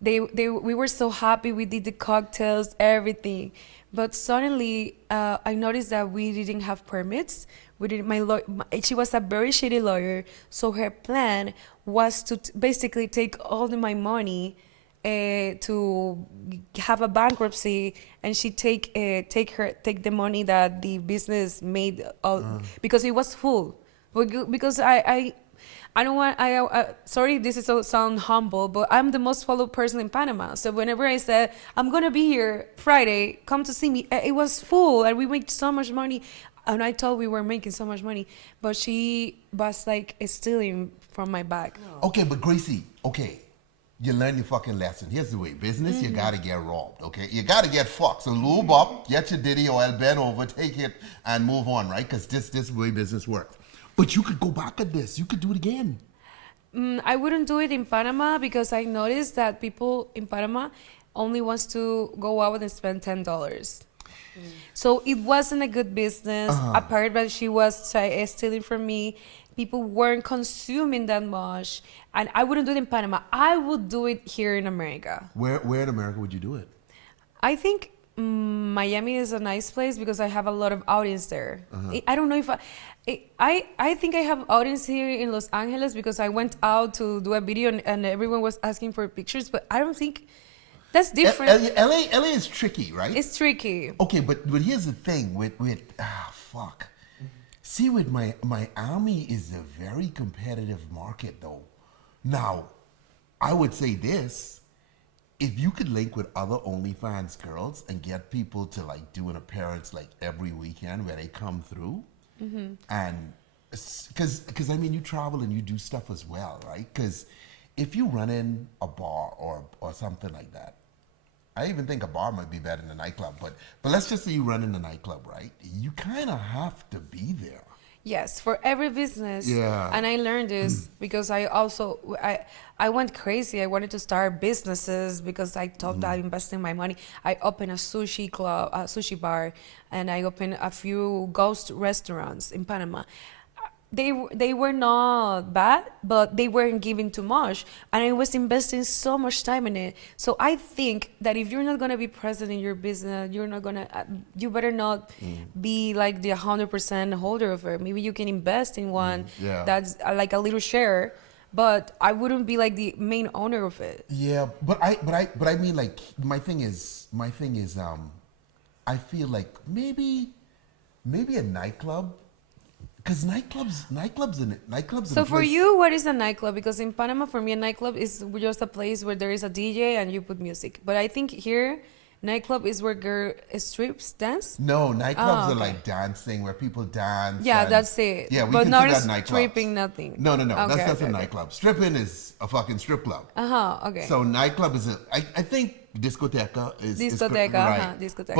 We were so happy. We did the cocktails, everything. But suddenly, I noticed that we didn't have permits. within my lawyer. She was a very shitty lawyer, so her plan was to basically take all my money to have a bankruptcy, and she take the money that the business made because it was full. Because I don't want sorry, this is so sound humble, but I'm the most followed person in Panama. So whenever I said I'm gonna be here Friday, come to see me, it was full, and we made so much money. And I thought we were making so much money, but she was like stealing from my bag. Okay, but Gracie, okay, you learn your fucking lesson. Here's the way. Business, you gotta get robbed, okay? You gotta get fucked. So lube up, get your Diddy oil, bend over, take it, and move on, right? Because this way business works. But you could go back at this. You could do it again. I wouldn't do it in Panama because I noticed that people in Panama only wants to go out and spend $10. So it wasn't a good business. Apart that she was stealing from me, people weren't consuming that much, and I wouldn't do it in Panama. I would do it here in America. Where in America would you do it? I think Miami is a nice place because I have a lot of audience there. I don't know if I think I have audience here in Los Angeles because I went out to do a video and everyone was asking for pictures, but I don't think that's different. LA is tricky, right? It's tricky. Okay, but here's the thing with fuck. See, with Miami is a very competitive market though. Now, I would say this. If you could link with other OnlyFans girls and get people to like do an appearance like every weekend where they come through, and because I mean you travel and you do stuff as well, right? Because if you run in a bar or something like that, I even think a bar might be better than a nightclub. But let's just say you run in a nightclub, right? You kind of have to be there. Yes, for every business. Yeah. And I learned this because I went crazy. I wanted to start businesses because I thought I invested my money. I opened a sushi club, a sushi bar, and I opened a few ghost restaurants in Panama. They were not bad, but they weren't giving too much, and I was investing so much time in it. So I think that if you're not gonna be present in your business, you better not be like the 100% holder of it. Maybe you can invest in one that's like a little share, but I wouldn't be like the main owner of it. Yeah, but I mean like my thing is I feel like maybe a nightclub. Because nightclubs. So for you, what is a nightclub? Because in Panama, for me, a nightclub is just a place where there is a DJ and you put music. But I think here, nightclub is where girl strips dance. No, nightclubs are like dancing where people dance. Yeah, that's it. Yeah, we but not nightclubs. stripping, nothing. No. Okay, That's a nightclub. Stripping is a fucking strip club. Okay. So nightclub is I think discoteca is Discoteca, right. discoteca.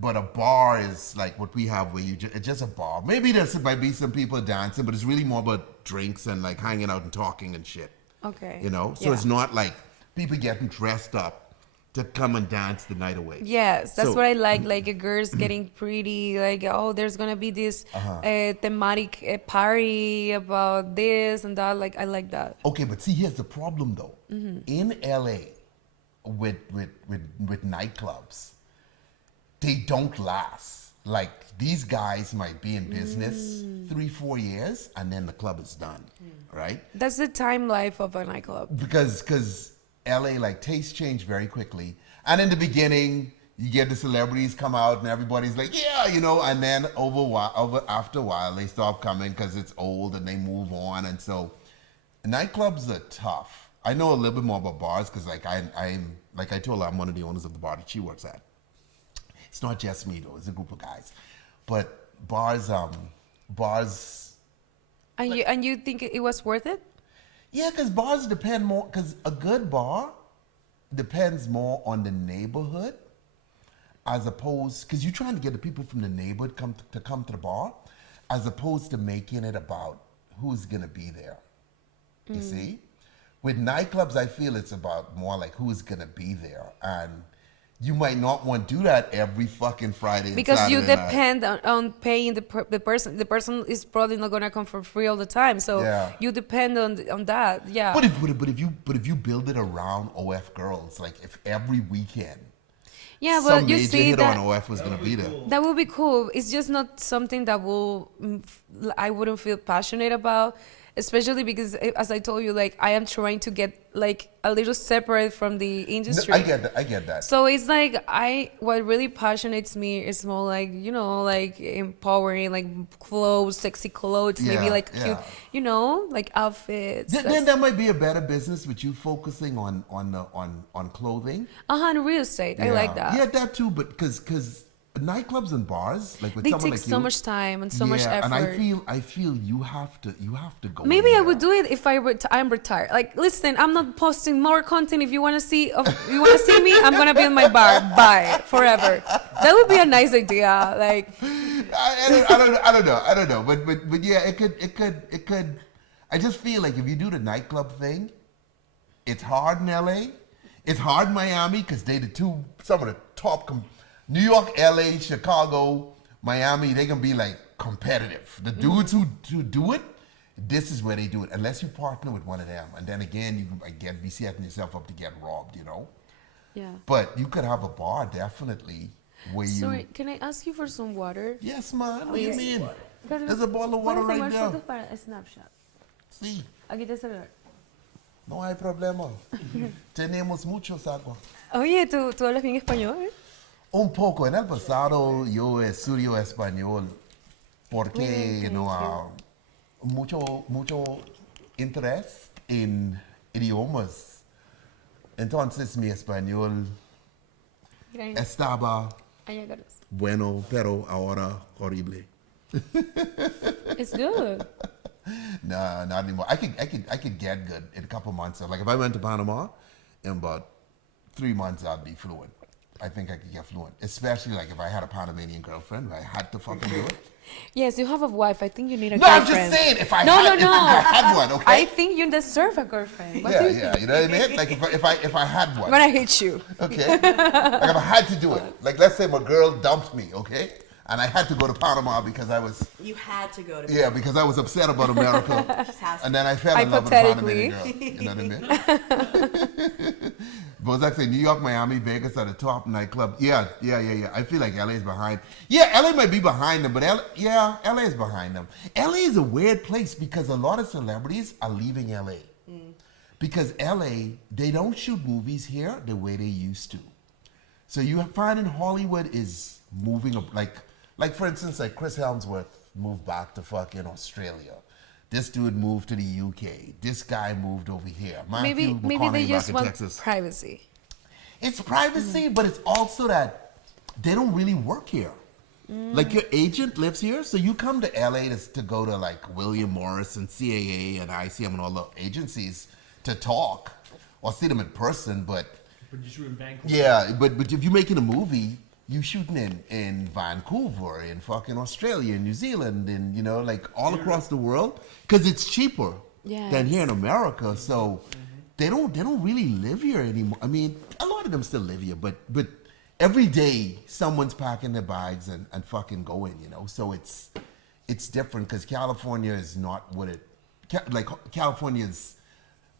But a bar is like what we have where it's just a bar. Maybe there might be some people dancing, but it's really more about drinks and like hanging out and talking and shit. Okay. You know, so it's not like people getting dressed up to come and dance the night away. Yes, that's what I like a girl's getting pretty, like, oh, there's gonna be this thematic party about this and that, like, I like that. Okay, but see, here's the problem though. In LA, with nightclubs, they don't last. Like, these guys might be in business 3-4 years and then the club is done, right? That's the time life of a nightclub. Because LA, like, tastes change very quickly. And in the beginning, you get the celebrities come out and everybody's like, yeah, you know, and then after a while, they stop coming because it's old and they move on. And so nightclubs are tough. I know a little bit more about bars because, like, I'm like I told her, I'm one of the owners of the bar that she works at. It's not just me though; it's a group of guys. But bars. And you think it was worth it? Yeah, because bars depend more. Because a good bar depends more on the neighborhood, as opposed because you're trying to get the people from the neighborhood come to the bar, as opposed to making it about who's gonna be there. You see. With nightclubs, I feel it's about more like who's gonna be there, and you might not want to do that every fucking Friday. Because and you Saturday depend on paying the person. The person is probably not gonna come for free all the time, so you depend on that. Yeah. But if you build it around OF girls, like if every weekend. Yeah, some but you major see hit that on OF was gonna be there. that would be cool. It's just not something that I wouldn't feel passionate about, especially because, as I told you, like I am trying to get like a little separate from the No, industry. I get that. I get that. So it's like what really passionates me is more like, you know, like empowering, like clothes, sexy clothes, maybe Yeah, like cute, yeah. you know, like outfits. Then that might be a better business with you focusing on clothing. And real estate, I like that. Yeah, that too. But because nightclubs and bars, like with They someone take like so you, much time and so much effort. and I feel you have to go. Maybe in I there. would do it if I'm retired. Like, listen, I'm not posting more content. If you want to see, me, I'm gonna be in my bar. Bye, forever. That would be a nice idea. Like, I don't know. But yeah, it could. I just feel like if you do the nightclub thing, it's hard in LA. It's hard in Miami because they some of the top. New York, LA, Chicago, Miami, they can be like competitive. The dudes who do it, this is where they do it. Unless you partner with one of them. And then again, you can again be setting yourself up to get robbed, you know? yeah. But you could have a bar definitely where you... Sorry, can I ask you for some water? Yes, man. What do you yes. mean? Carlos, There's a bottle of water ¿puedes right tomar there. fotos para Snapchat? Sí, Aquí te celular. no hay problema. Tenemos muchos agua. Oye, ¿tú hablas bien español? Un poco. En el pasado yo estudio español porque Muy bien, mucho interés en idiomas. Entonces mi español estaba Allá, Carlos. bueno, pero ahora horrible. It's good. No, not anymore. I could get good in a couple months. Like if I went to Panama, in about 3 months I'd be fluent. I think I could get fluent, especially like if I had a Panamanian girlfriend, I had to fucking do it. Yes, you have a wife. I think you need a No, I'm girlfriend. just saying if I No. had one, okay? I think you deserve a girlfriend. What do you Yeah, you know what I mean? Like if I had I'm one, gonna hit you. okay? Like if I had to do it, like let's say my girl dumped me, okay? And I had to go to Panama because I was You had to go to. because I was upset about America, Just has and then I fell in love with a Hypothetically. Panamanian girl. You know what I mean? But was actually New York, Miami, Vegas are the top nightclub. Yeah. I feel like LA is behind. Yeah, LA might be behind them, but LA is behind them. LA is a weird place because a lot of celebrities are leaving LA. Because LA, they don't shoot movies here the way they used to. So you find in Hollywood is moving up, like for instance, like Chris Helmsworth moved back to fucking Australia. This dude moved to the UK. This guy moved over here. Maybe they McConaughey just back in want Texas. privacy. It's privacy, but it's also that they don't really work here. Like your agent lives here, so you come to LA to go to like William Morris and CAA and ICM and all the agencies to talk or see them in person, but you shoot in Vancouver. yeah, but if you're making a movie, you shooting in Vancouver, in fucking Australia, in New Zealand, and you know, like all across the world, because it's cheaper than here in America. So they don't really live here anymore. I mean, a lot of them still live here, but every day someone's packing their bags and fucking going, you know. So it's different because California is not what it like. California's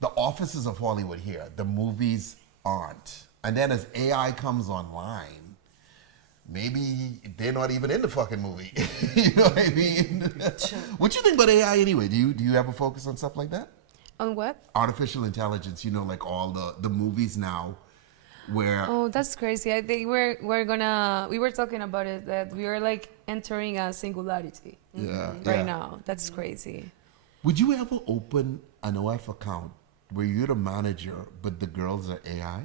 the offices of Hollywood here. The movies aren't, and then as AI comes online. Maybe they're not even in the fucking movie. You know what I mean? What you think about AI anyway? Do you ever focus on stuff like that? On what? Artificial intelligence, you know, like all the movies now where Oh, that's crazy. I think we were talking about it, that we are like entering a singularity right now. That's crazy. Would you ever open an OF account where you're the manager but the girls are AI?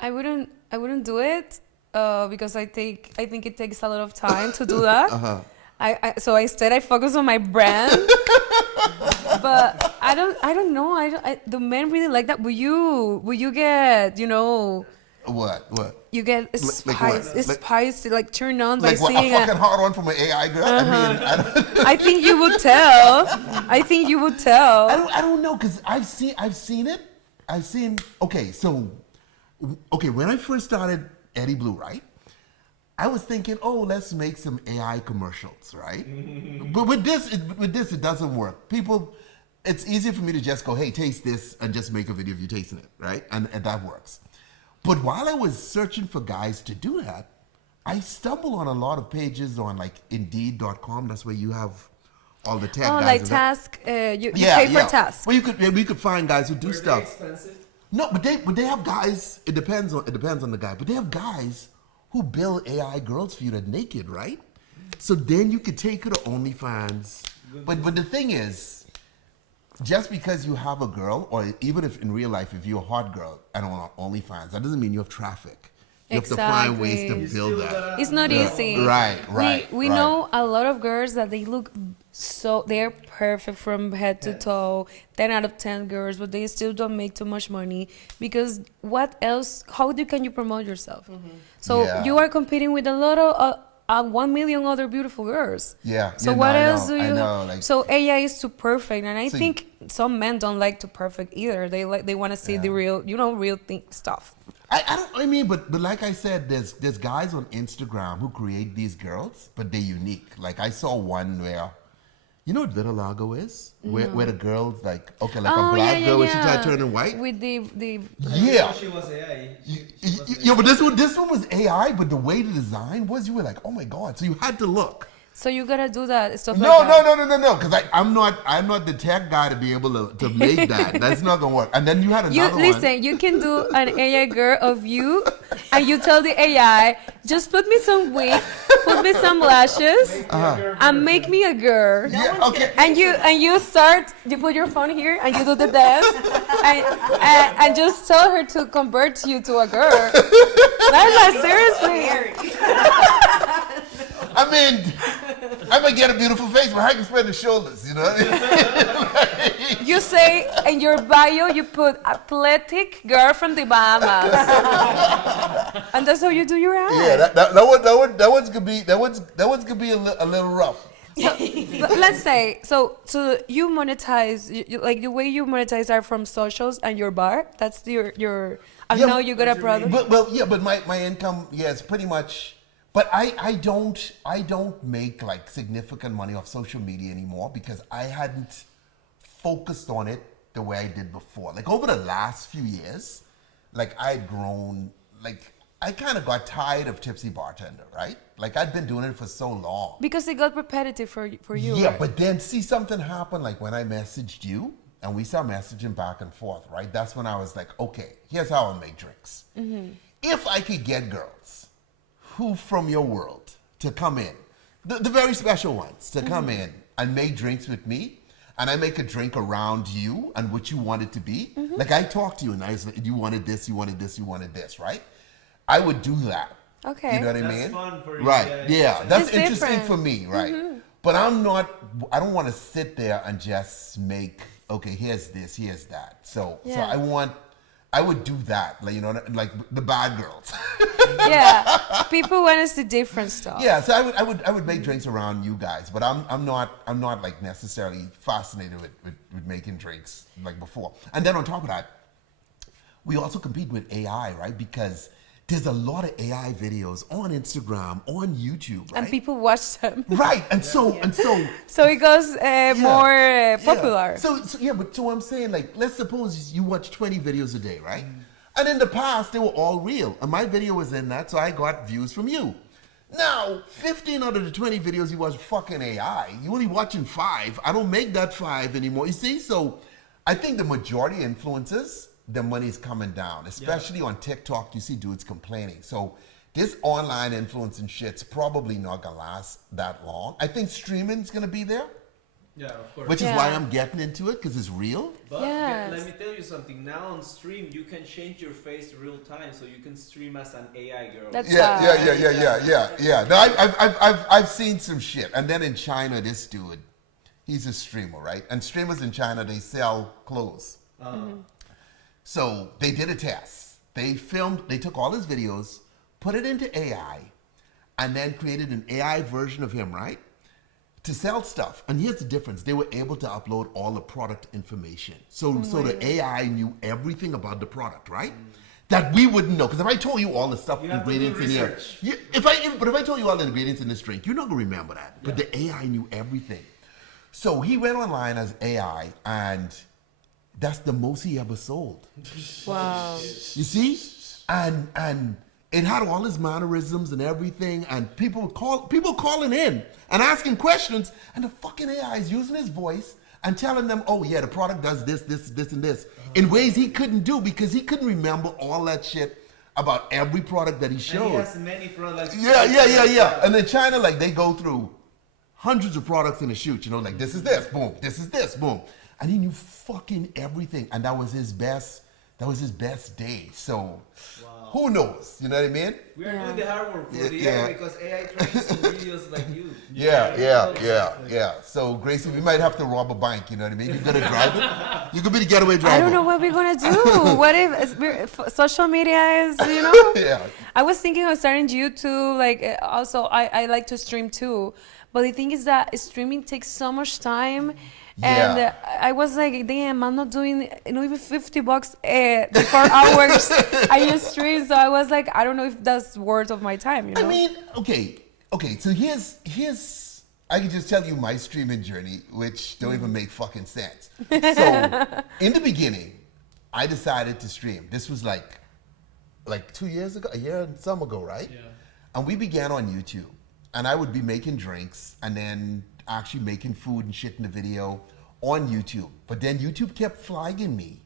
I wouldn't do it. Because I think it takes a lot of time to do that. So instead I focus on my brand. But I don't know. Do men really like that? Will you get, you know? What? You get spicy, like turned on by Like what? seeing A fucking hard one from an AI girl? I mean, I think you would tell. I don't know because I've seen it. Okay, when I first started EDDIEBLUE, right? I was thinking, let's make some AI commercials, right? But with this, it doesn't work. It's easier for me to just go, hey, taste this, and just make a video of you tasting it, right? And that works. But while I was searching for guys to do that, I stumbled on a lot of pages on like Indeed.com. That's where you have all the tech guys. like and task, you pay for tasks. Well, we could find guys who do Were they stuff. expensive? No, but they have guys. It depends on the guy. But they have guys who build AI girls for you that naked, right? So then you could take her to OnlyFans. But the thing is, just because you have a girl, or even if in real life, if you're a hot girl and on OnlyFans, that doesn't mean you have traffic. You have to find ways to Exactly. build that. It's not easy. Right. We know a lot of girls that they look so they're perfect from head to toe, 10 out of 10 girls, but they still don't make too much money because what else? Can you promote yourself? So Yeah. you are competing with a lot of 1 million other beautiful girls. Yeah. So Yeah, what no, I else know, do I you? know, like- So AI is too perfect, and I So think some men don't like too perfect either. They want to see the real, real stuff. I mean, but like I said, there's guys on Instagram who create these girls, but they're unique. Like I saw one where, you know what vitiligo is? Where the girl's like, okay, like a black girl when she tried turning white. With the Yeah. She was AI. Yeah, but this one was AI, but the way the design was, you were like, oh my god! So you had to look. So you gotta do that stuff No, like that. no, because I'm not the tech guy to be able to make that. That's not gonna work. And then you had another one. Listen, you can do an AI girl of you, and you tell the AI, just put me some wig, put me some lashes, and make me a girl. Yeah, okay. And you put your phone here, and you do the dance, and just tell her to convert you to a girl. Like seriously. I mean, I might get a beautiful face, but I can spread the shoulders, you know? You say in your bio, you put athletic girl from the Bahamas. And that's how you do your ad. Yeah, that one's gonna be a little rough. But let's say, so you monetize, like the way you monetize are from socials and your bar? That's your and Yeah, now you got a product? But my income, is pretty much. But I don't make like significant money off social media anymore because I hadn't focused on it the way I did before. Like over the last few years, like I had grown, like I kind of got tired of Tipsy Bartender, right? Like I'd been doing it for so long. Because it got repetitive for you. Yeah, right? but then see something happen like when I messaged you and we started messaging back and forth, right? That's when I was like, okay, here's how I make drinks. If I could get girls who from your world to come in, the very special ones to come in and make drinks with me, and I make a drink around you and what you want it to be. Like I talk to you and I was like, you wanted this, you wanted this, you wanted this, right? I would do that. Okay. You know what I That's mean? fun for you, Right. yeah. That's It's interesting different. for me, right? But I don't want to sit there and just make, okay, here's this, here's that. So Yeah. I would do that, like, you know, like the bad girls. Yeah. People want to see different stuff. Yeah, so I would make drinks around you guys, but I'm not like necessarily fascinated with making drinks like before. And then on top of that, we also compete with AI, right? Because there's a lot of AI videos on Instagram, on YouTube, right? And people watch them. Right, and so So it goes more popular. Yeah. So I'm saying, like, let's suppose you watch 20 videos a day, right? And in the past, they were all real, and my video was in that, so I got views from you. Now, 15 out of the 20 videos you watch fucking AI. You only watching 5. I don't make that 5 anymore. You see, so I think the majority influencers, their money is coming down, especially on TikTok. You see dudes complaining. So this online influencing shit's probably not gonna last that long. I think streaming's gonna be there, Yeah, of course. which is Yeah. why I'm getting into it because it's real. But Yes. let me tell you something. Now on stream, you can change your face real time, so you can stream as an AI girl. That's Yeah. No, I've seen some shit. And then in China, this dude, he's a streamer, right? And streamers in China, they sell clothes. So they did a test. They took all his videos, put it into AI, and then created an AI version of him, right? To sell stuff. And here's the difference. They were able to upload all the product information. So the AI knew everything about the product, right? That we wouldn't know. Because if I told you all the stuff, You have to do ingredients in here. research. If I told you all the ingredients in this drink, you're not going to remember that. But the AI knew everything. So he went online as AI, and that's the most he ever sold. Wow. You see? and it had all his mannerisms and everything, and people calling in and asking questions, and the fucking AI is using his voice and telling them, oh yeah, the product does this, and this, in ways he couldn't do because he couldn't remember all that shit about every product that he showed. And he has many products. Yeah. And in China, like, they go through hundreds of products in a shoot, you know, like, this is this, boom, this is this, boom. And he knew fucking everything, and that was his best day. So, who knows? You know what I mean? We are doing the hard work for the AI because AI trains some videos like you. Yeah. So, Gracie, we might have to rob a bank, you know what I mean? You're gonna drive it? You could be the getaway driver. I don't know what we're gonna do. What if social media is, you know? Yeah. I was thinking of starting YouTube. Like, also, I like to stream too. But the thing is that streaming takes so much time. And I was like, damn, I'm not doing even $50 for hours I just stream. So I was like, I don't know if that's worth of my time, you know? I mean, okay. So here's I can just tell you my streaming journey, which don't even make fucking sense. So in the beginning, I decided to stream. This was like 2 years ago, a year and some ago, right? Yeah. And we began on YouTube, and I would be making drinks and then actually making food and shit in the video on YouTube. But then YouTube kept flagging me,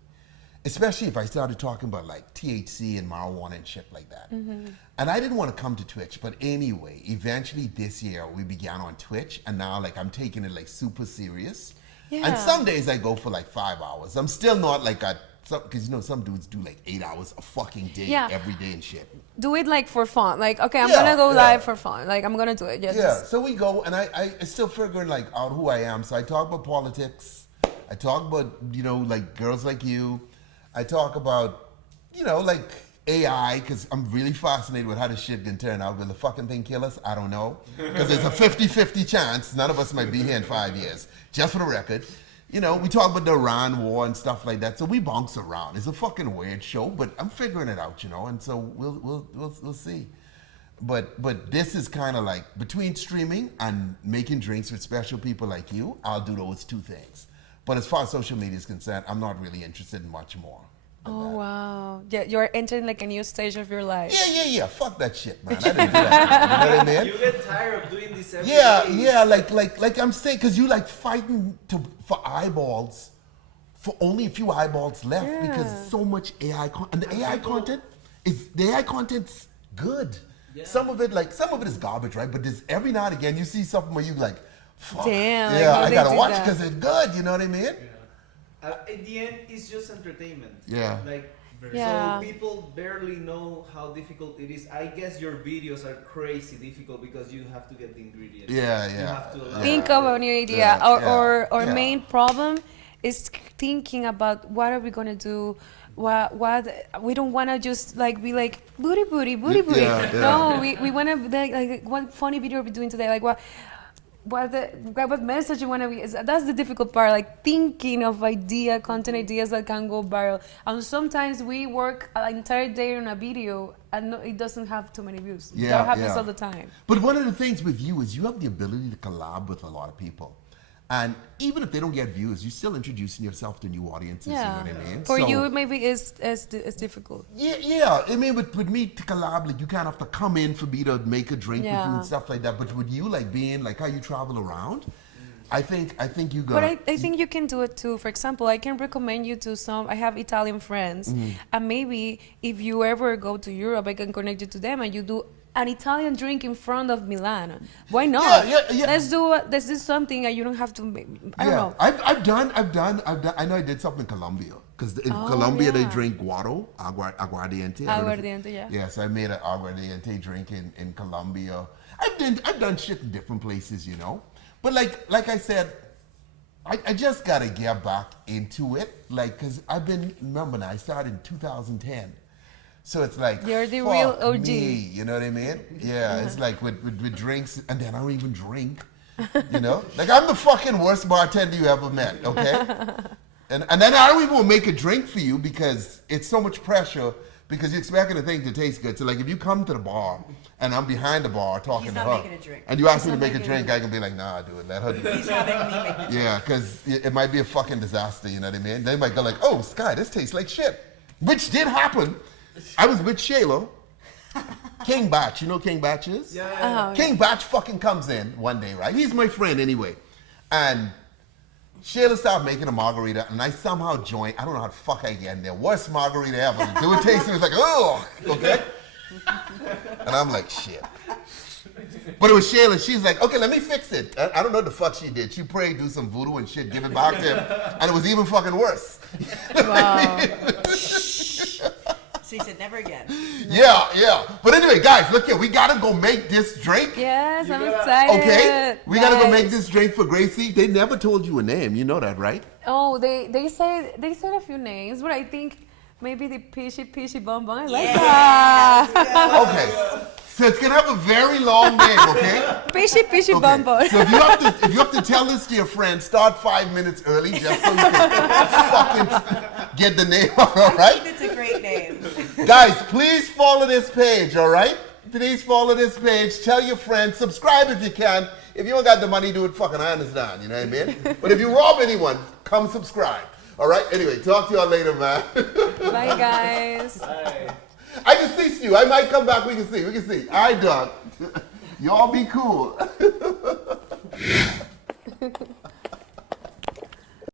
especially if I started talking about like THC and marijuana and shit like that. Mm-hmm. And I didn't want to come to Twitch, but anyway, eventually this year we began on Twitch, and now like I'm taking it like super serious. Yeah. And some days I go for like 5 hours. I'm still not like because you know some dudes do like 8 hours a fucking day every day and shit. Do it like for fun. Like, okay, I'm gonna go live for fun. Like, I'm gonna do it. So we go, and I still figuring like out who I am. So I talk about politics. I talk about, you know, like girls like you. I talk about, you know, like AI, because I'm really fascinated with how this shit can turn out. Will the fucking thing kill us? I don't know. Because there's a 50-50 chance none of us might be here in 5 years. Just for the record. You know, we talk about the Iran war and stuff like that, so we bounce around. It's a fucking weird show, but I'm figuring it out, you know, and so we'll see. But this is kind of like between streaming and making drinks with special people like you, I'll do those two things. But as far as social media is concerned, I'm not really interested in much more. Oh, wow. Yeah, you're entering like a new stage of your life. Yeah. Fuck that shit, man. I didn't do that. You know what I mean? You get tired of doing this every day. Like I'm saying, because you like fighting for eyeballs, for only a few eyeballs left because so much AI content. And the AI content's good. Yeah. Some of it is garbage, right? But there's every now and again you see something where you like, fuck. Damn. I gotta watch because it's good. You know what I mean? Yeah. At the end, it's just entertainment. Yeah. So people barely know how difficult it is. I guess your videos are crazy difficult because you have to get the ingredients. You have to think of a new idea. Our main problem is thinking about what are we gonna do. What we don't want to just like be like booty. No, we want to like what funny video are we doing today? Like what message you want to be? That's the difficult part, like thinking of content ideas that can go viral. And sometimes we work an entire day on a video and it doesn't have too many views. That happens all the time. But one of the things with you is you have the ability to collab with a lot of people. And even if they don't get views, you're still introducing yourself to new audiences, you know what I mean? For you, maybe it's difficult. Yeah. I mean, with me to collab, like you kind of have to come in for me to make a drink with you and stuff like that. But with you, like being like how you travel around, I think you got. But I think you can do it too. For example, I can recommend you to I have Italian friends, and maybe if you ever go to Europe, I can connect you to them, and you do an Italian drink in front of Milan. Why not? Yeah. Let's do something, and you don't have to. I don't know. I've done. I know I did something in Colombia because in Colombia they drink guaro, aguardiente. Aguardiente, Yeah, so I made an aguardiente drink in Colombia. I've done shit in different places, you know. But like I said, I just gotta get back into it, like, cause remember now, I started in 2010. So it's like, you're the real OG. Me, you know what I mean? Yeah, it's like with drinks, and then I don't even drink, you know? Like, I'm the fucking worst bartender you ever met, okay? And then I don't even want to make a drink for you because it's so much pressure because you're expecting the thing to taste good. So, like, if you come to the bar and I'm behind the bar talking to her, and you ask me to make a drink, I can be like, nah, dude, let her do it. He's having me make the drink. Yeah, because it might be a fucking disaster, you know what I mean? They might go like, oh, Skyy, this tastes like shit, which did happen. I was with Shayla. King Batch, you know who King Batch is? Yeah. King Batch fucking comes in one day, right? He's my friend anyway. And Shayla started making a margarita, and I somehow joined. I don't know how the fuck I get in there. Worst margarita ever. Do a tasting, it's like, oh, okay? And I'm like, shit. But it was Shayla. She's like, okay, let me fix it. I don't know what the fuck she did. She prayed, do some voodoo and shit, give it back to him. And it was even fucking worse. Wow. So he said, never again. Yeah. But anyway, guys, look here. We gotta go make this drink. Yes, I'm excited. Okay? We gotta go make Guys. this drink for Gracie. They never told you a name. You know that, right? Oh, they said a few names, but I think maybe the Pishy Bon Bon. I like Yeah. that. Okay. So it's gonna have a very long name, okay? Pishy Bon Bon. So if you have to tell this to your friends, start 5 minutes early just so you can fucking get the name, all I right? think it's a great name. Guys, please follow this page, all right? Please follow this page. Tell your friends. Subscribe if you can. If you don't got the money, do it fucking I understand, you know what I mean? But if you rob anyone, come subscribe. All right? Anyway, talk to y'all later, man. Bye, guys. Bye. I can see you. I might come back. We can see. All right, dog. Y'all be cool.